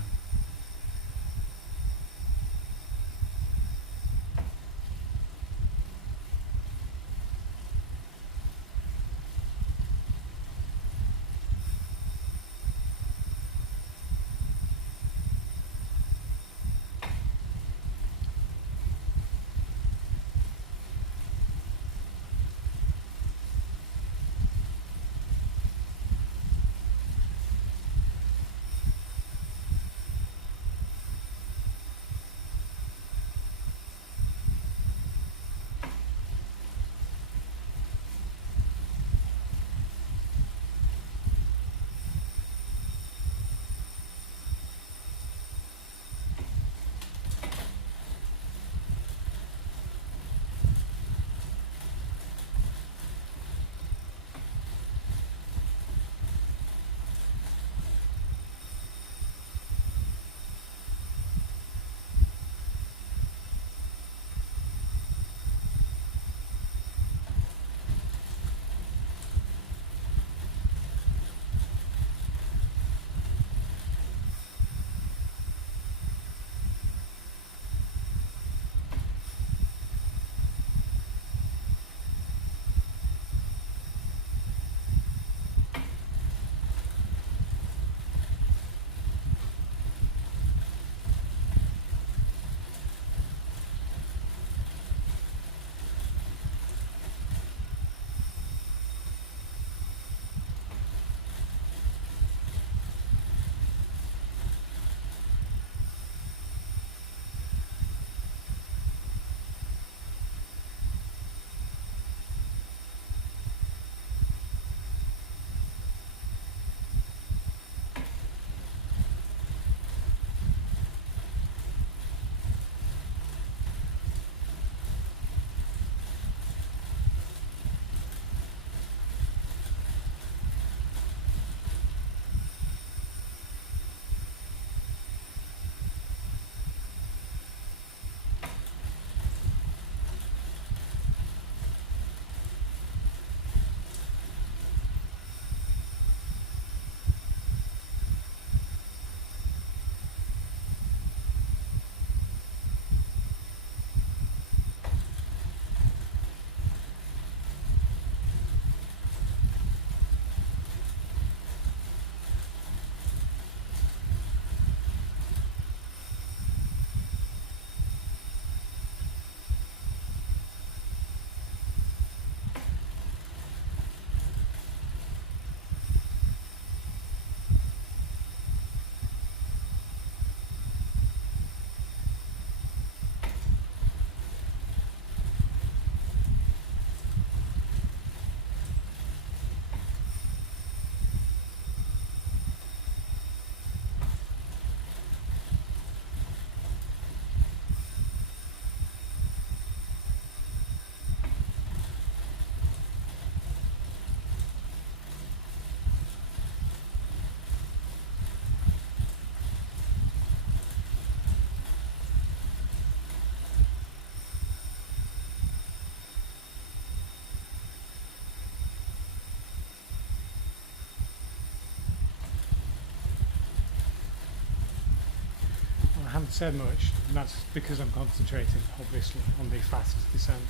haven't said much, and that's because I'm concentrating, obviously, on the fast descent.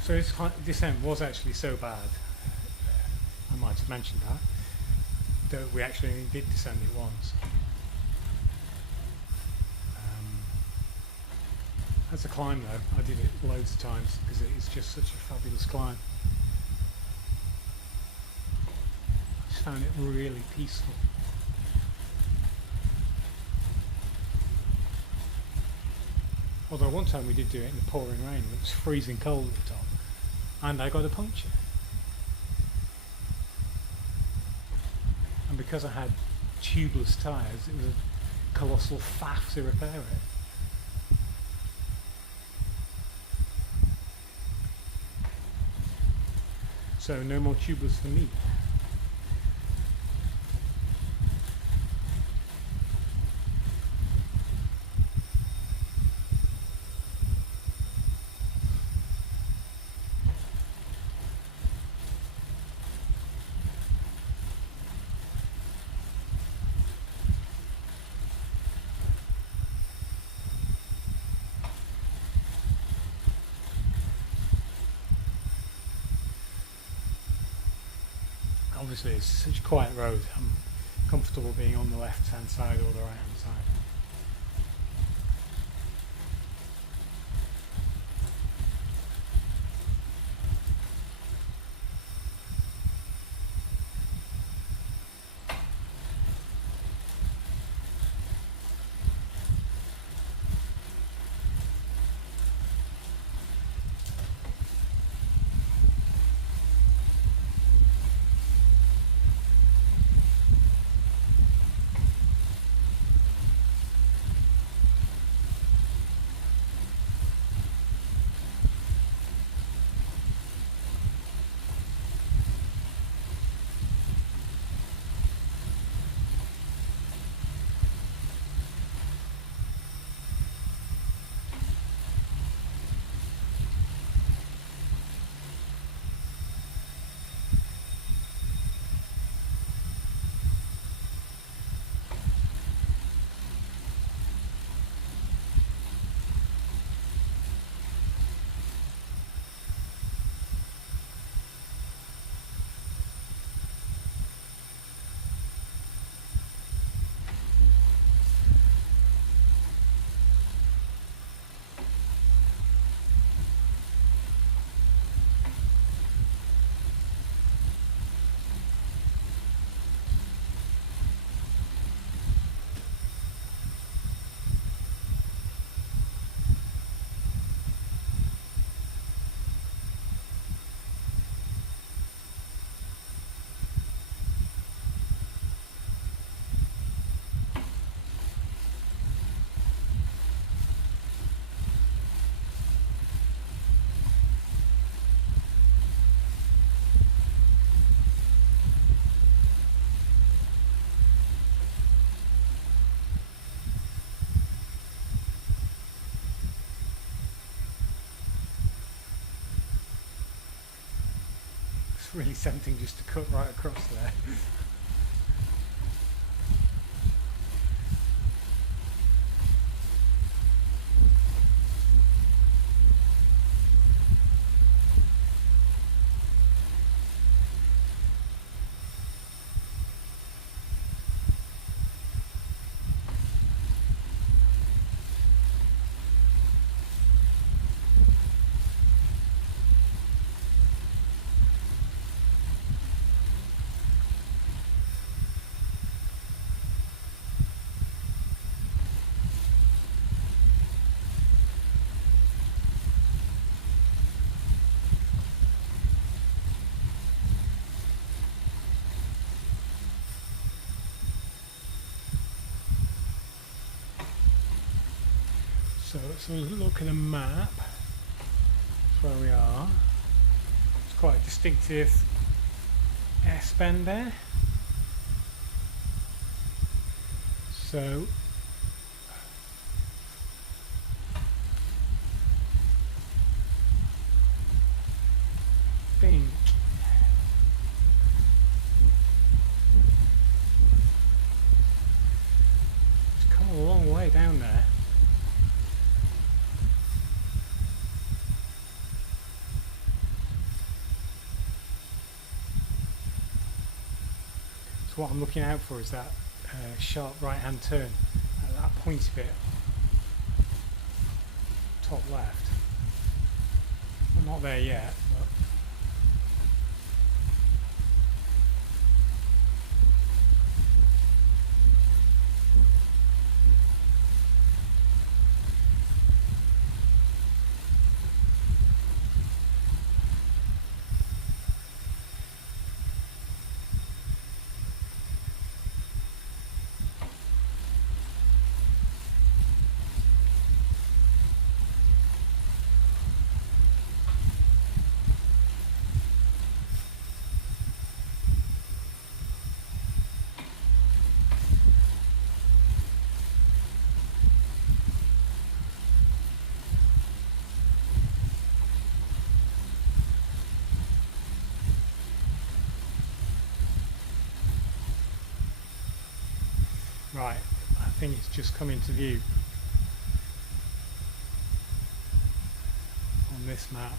So this descent was actually so bad, I might have mentioned that we actually only did descend it once. As a climb though, I did it loads of times because it is just such a fabulous climb. I just found it really peaceful. Although one time we did do it in the pouring rain and it was freezing cold at the top, and I got a puncture. And because I had tubeless tyres, it was a colossal faff to repair it. So no more tubeless for me. Obviously it's such a quiet road, I'm comfortable being on the left hand side or the right hand side. It's really tempting just to cut right across there. So let's look at a map. That's where we are. It's quite a distinctive S bend there. So I think it's come a long way down there. So what I'm looking out for is that sharp right hand turn at that pointy bit top left. I'm not there yet, but right, I think it's just come into view on this map.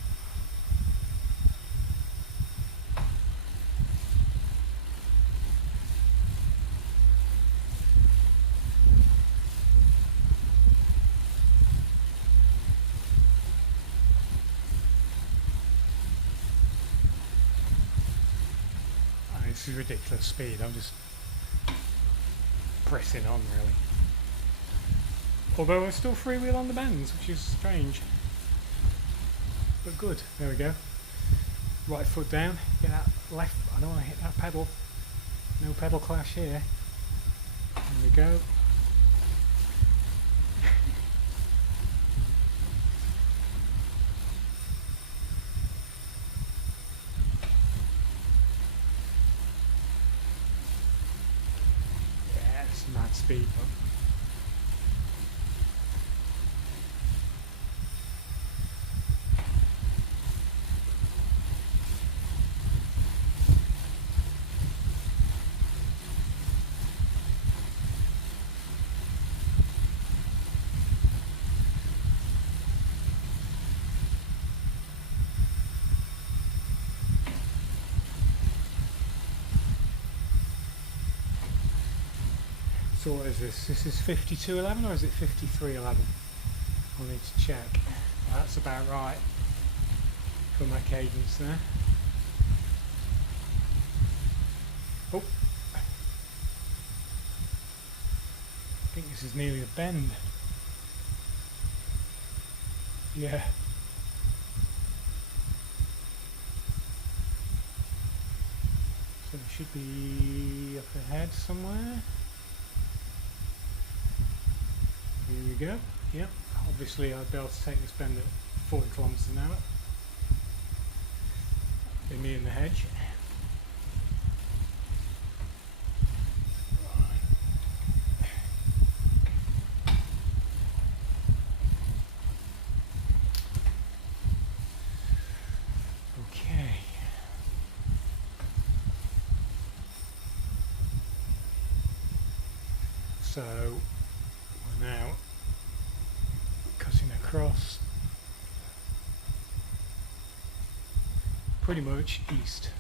This is ridiculous speed. I'm just pressing on really. Although I still freewheel on the bends, which is strange. But good. There we go. Right foot down. Get that left. I don't want to hit that pedal. No pedal clash here. There we go. Mad speed bump. So what is this? This is 5211 or is it 5311? I'll need to check. That's about right for my cadence there. Oh, I think this is nearly a bend. Yeah. So it should be up ahead somewhere. Here we go. Yep. Obviously I'd be able to take this bend at 40 kilometres an hour. Be me in the hedge. Okay. So we're now cutting across pretty much east.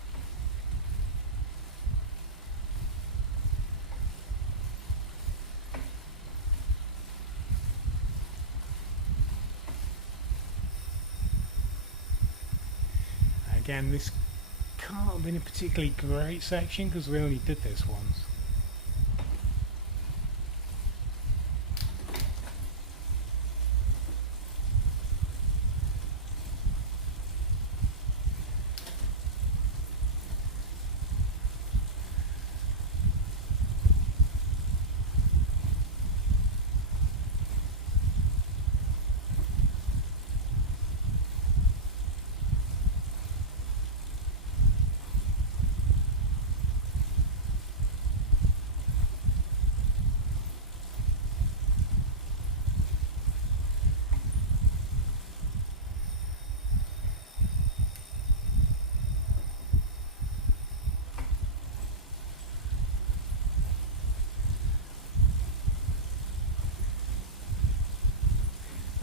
Again, this can't have been a particularly great section because we only did this once.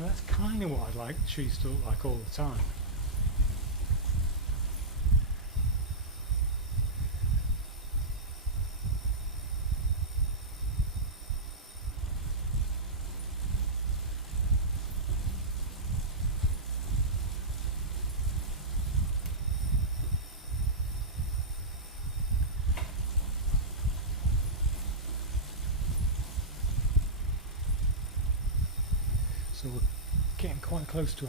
that's kind of what I'd like the trees to look like all the time. So we're getting quite close to a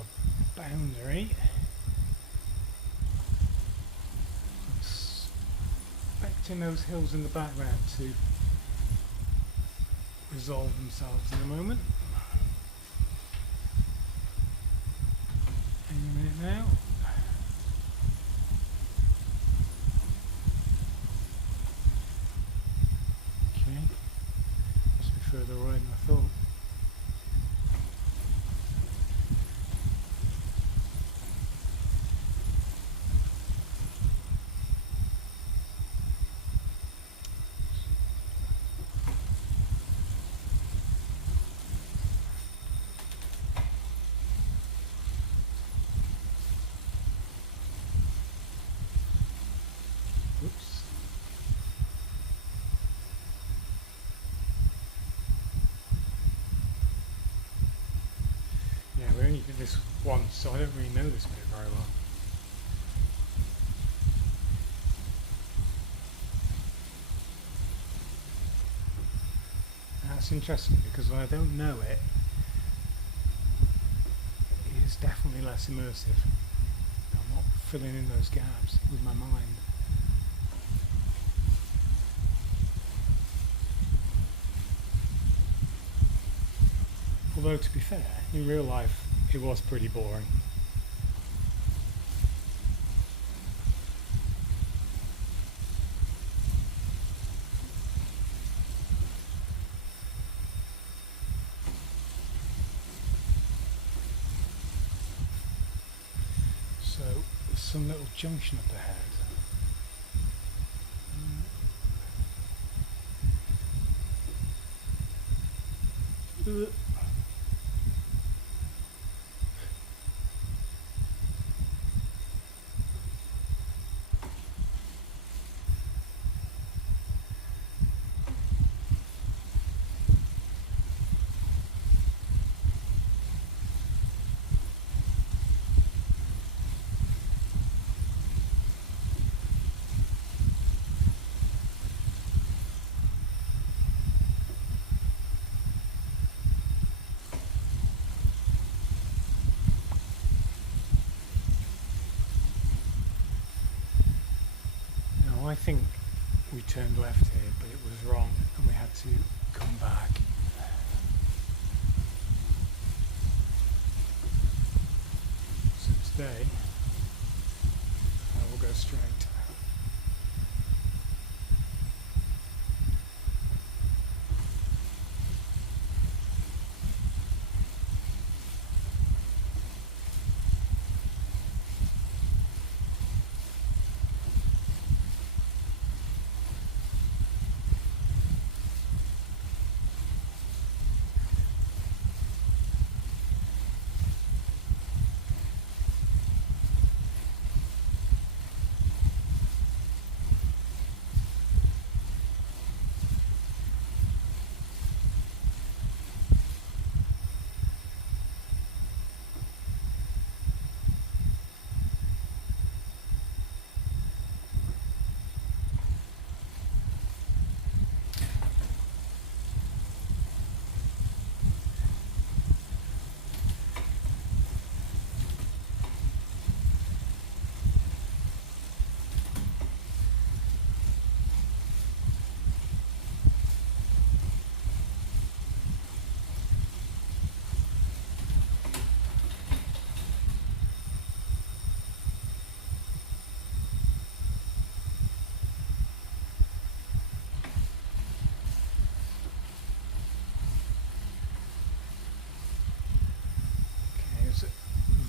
boundary. I'm expecting those hills in the background to resolve themselves in a moment. Hang on a minute now. Okay, must be further away than I thought. Oops. Yeah, we only did this once, so I don't really know this bit very well. That's interesting because when I don't know it, it is definitely less immersive. I'm not filling in those gaps with my mind. Although, to be fair, in real life it was pretty boring. So, there's some little junction up ahead. I think we turned left here, but it was wrong and we had to come back. So today, I will go straight.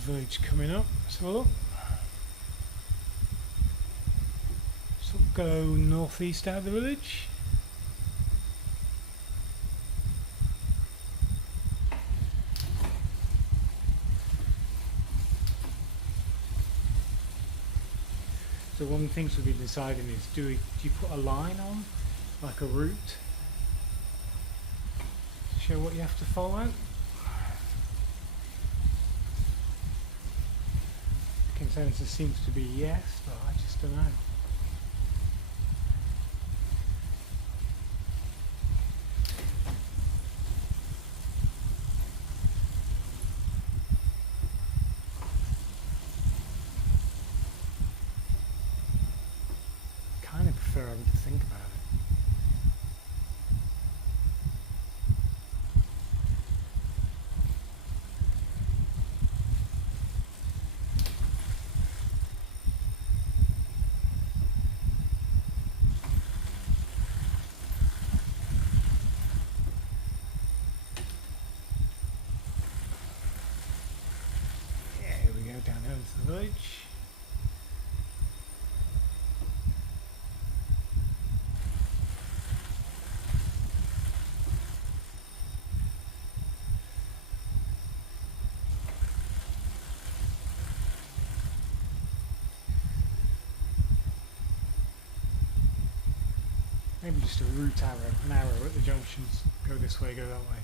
Village coming up, let's have a look. So we'll go northeast out of the village. So one of the things we'll be deciding is do you put a line on, like a route, to show what you have to follow? The consensus seems to be yes, but I just don't know. Kind of prefer having to think about it. Yeah, here we go, down here to the village. Maybe just a route arrow, an arrow at the junctions. Go this way, go that way.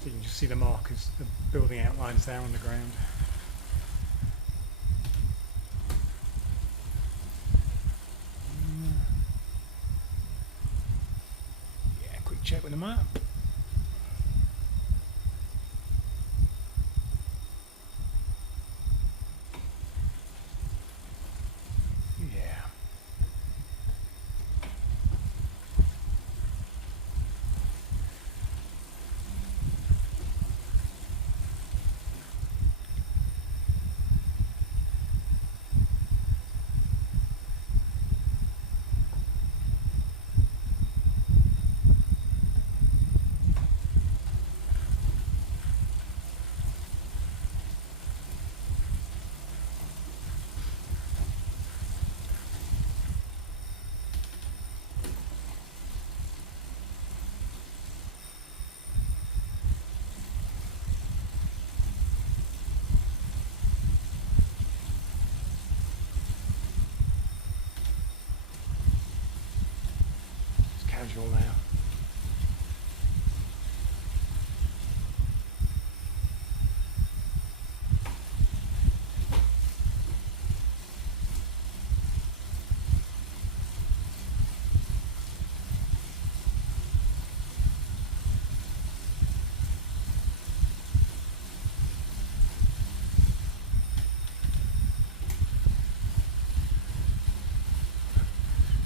So you can just see the markers, the building outlines there on the ground. Yeah, quick check with the map. Yeah. It's casual now.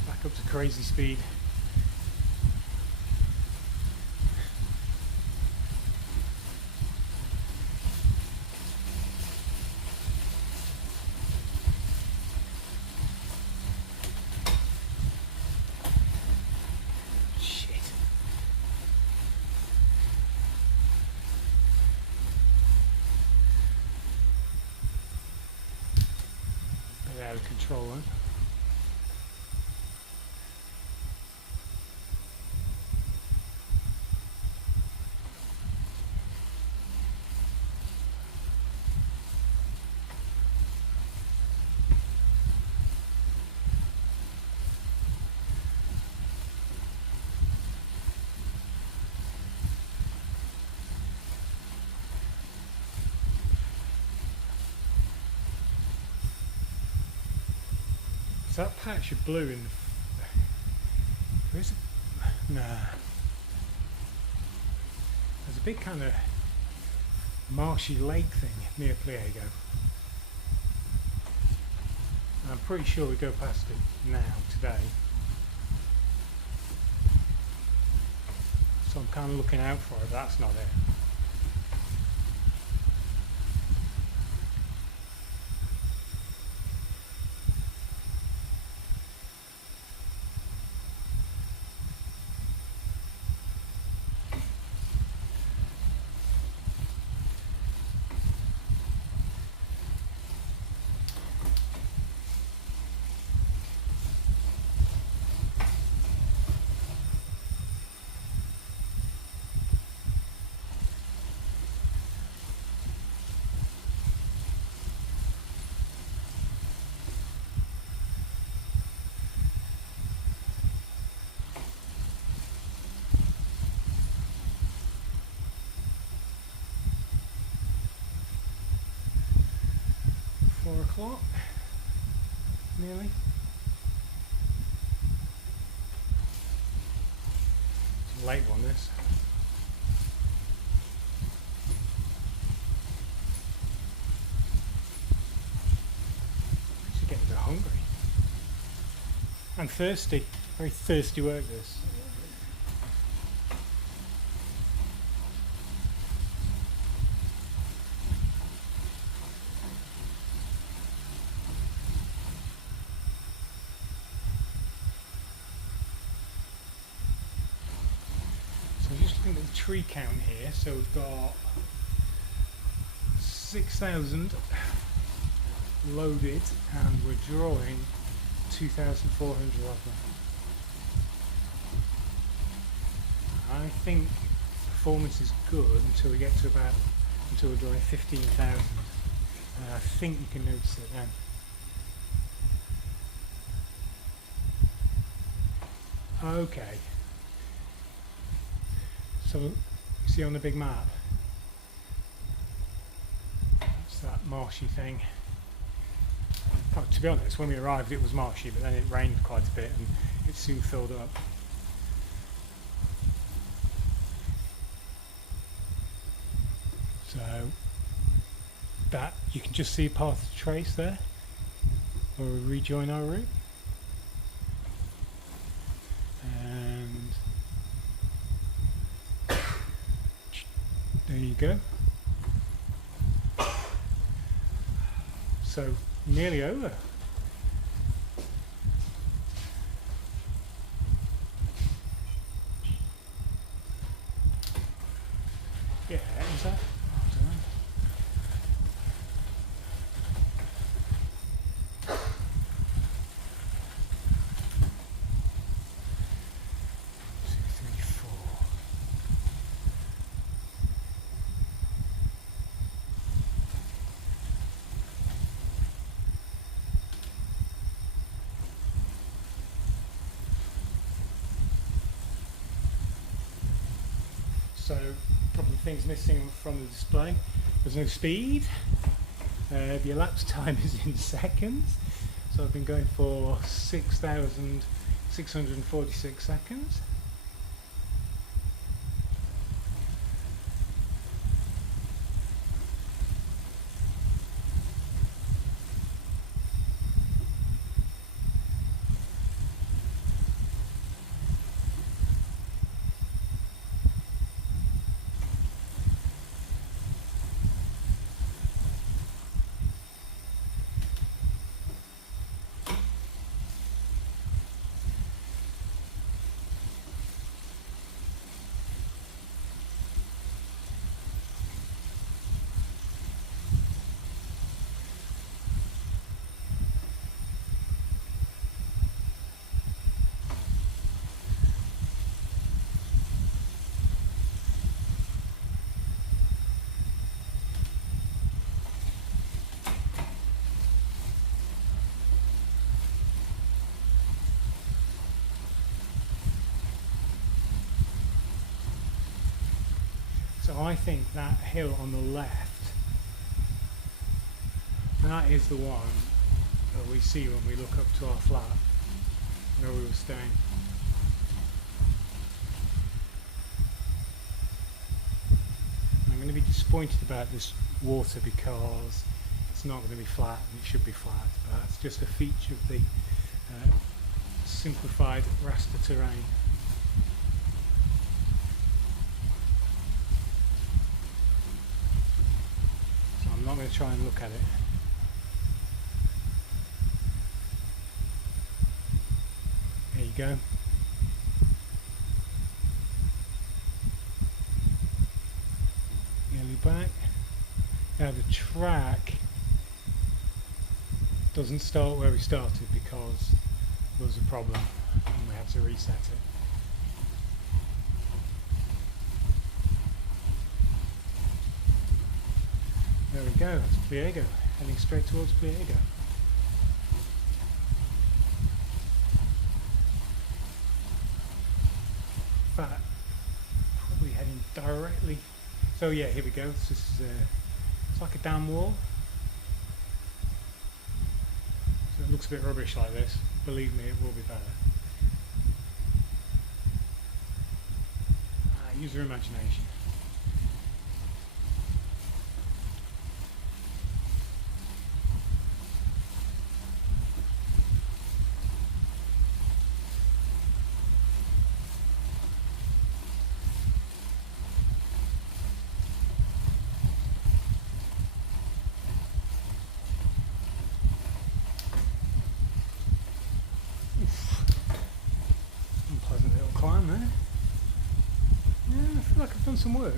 Back up to crazy speed. Shit. Bit out of control, huh? So that patch of blue in the... There's a... Nah. There's a big kind of marshy lake thing near Pliego. I'm pretty sure we go past it now, today. So I'm kind of looking out for it, but that's not it. o'clock, nearly. It's a late one, this. Actually getting a bit hungry. And thirsty. Very thirsty work, this. Just looking at the tree count here, so we've got 6,000 loaded and we're drawing 2,400 of them. I think performance is good until we get to until we're drawing 15,000. I think you can notice it then. Okay. So, you see on the big map, it's that marshy thing. Oh, to be honest, when we arrived it was marshy, but then it rained quite a bit and it soon filled up. So, that, you can just see path to trace there, where we rejoin our route. And there you go. So nearly over. Yeah, is that? I don't know. So, a couple of things missing from the display. There's no speed. The elapsed time is in seconds. So I've been going for 6,646 seconds. So I think that hill on the left, that is the one that we see when we look up to our flat where we were staying. I'm going to be disappointed about this water because it's not going to be flat and it should be flat, but that's just a feature of the simplified raster terrain. I'm not going to try and look at it. There you go. Nearly back. Now the track doesn't start where we started because there was a problem and we had to reset it. There we go, that's Pliego, heading straight towards Pliego. In fact, probably heading directly. So yeah, here we go. This is it's like a dam wall. looks a bit rubbish like this, believe me, it will be better. Use your imagination. Unpleasant little climb there. Yeah, I feel like I've done some work.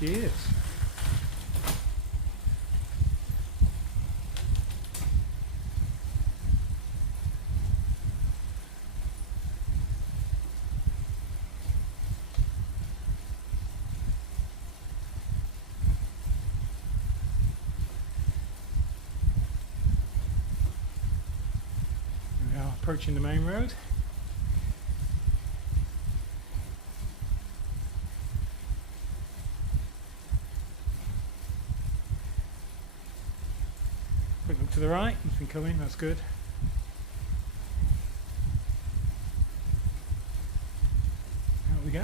Gears. We are approaching the main road. Quick look to the right, nothing coming, that's good. Out we go.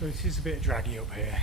So it is a bit draggy up here.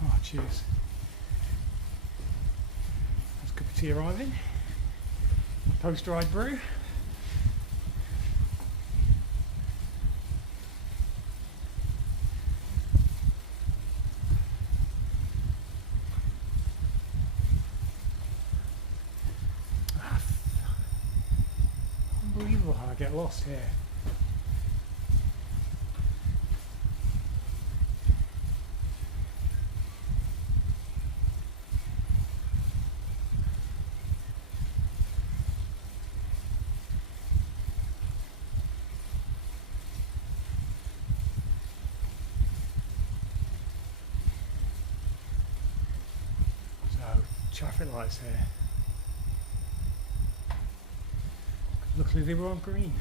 Oh, cheers. That's a cup of tea arriving. Post-ride brew. Unbelievable how I get lost here. Traffic lights here. Luckily they were on green.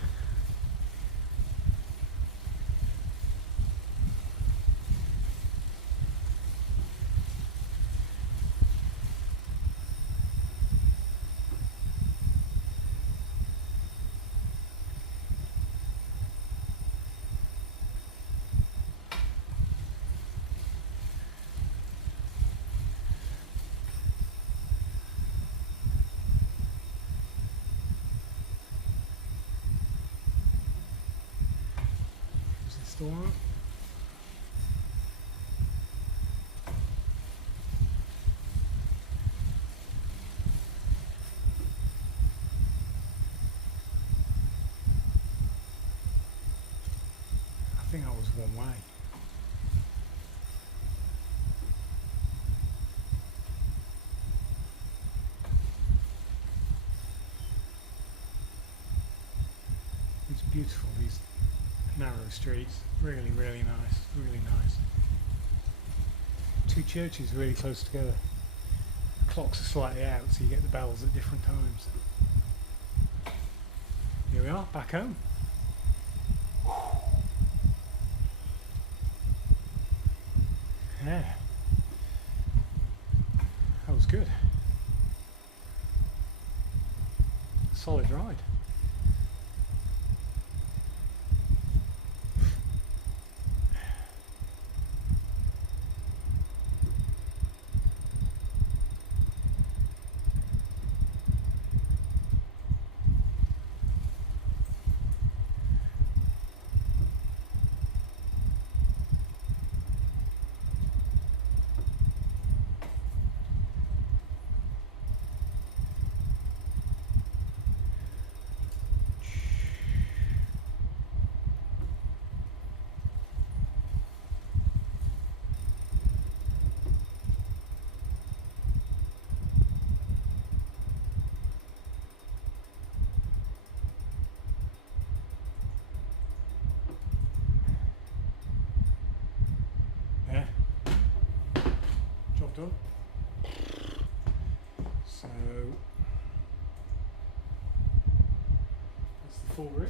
Storm. I think I was one way. beautiful, these narrow streets. Really, really nice, really nice. Two churches really close together. The clocks are slightly out, so you get the bells at different times. Here we are, back home. Yeah. That was good. Solid ride. Yeah. Job done. So that's the full route.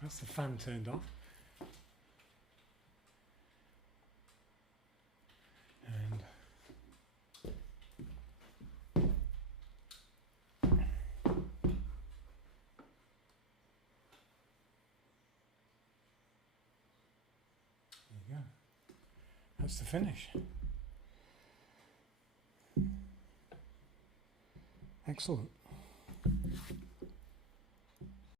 That's the fan turned off. And there you go. That's the finish. Excellent.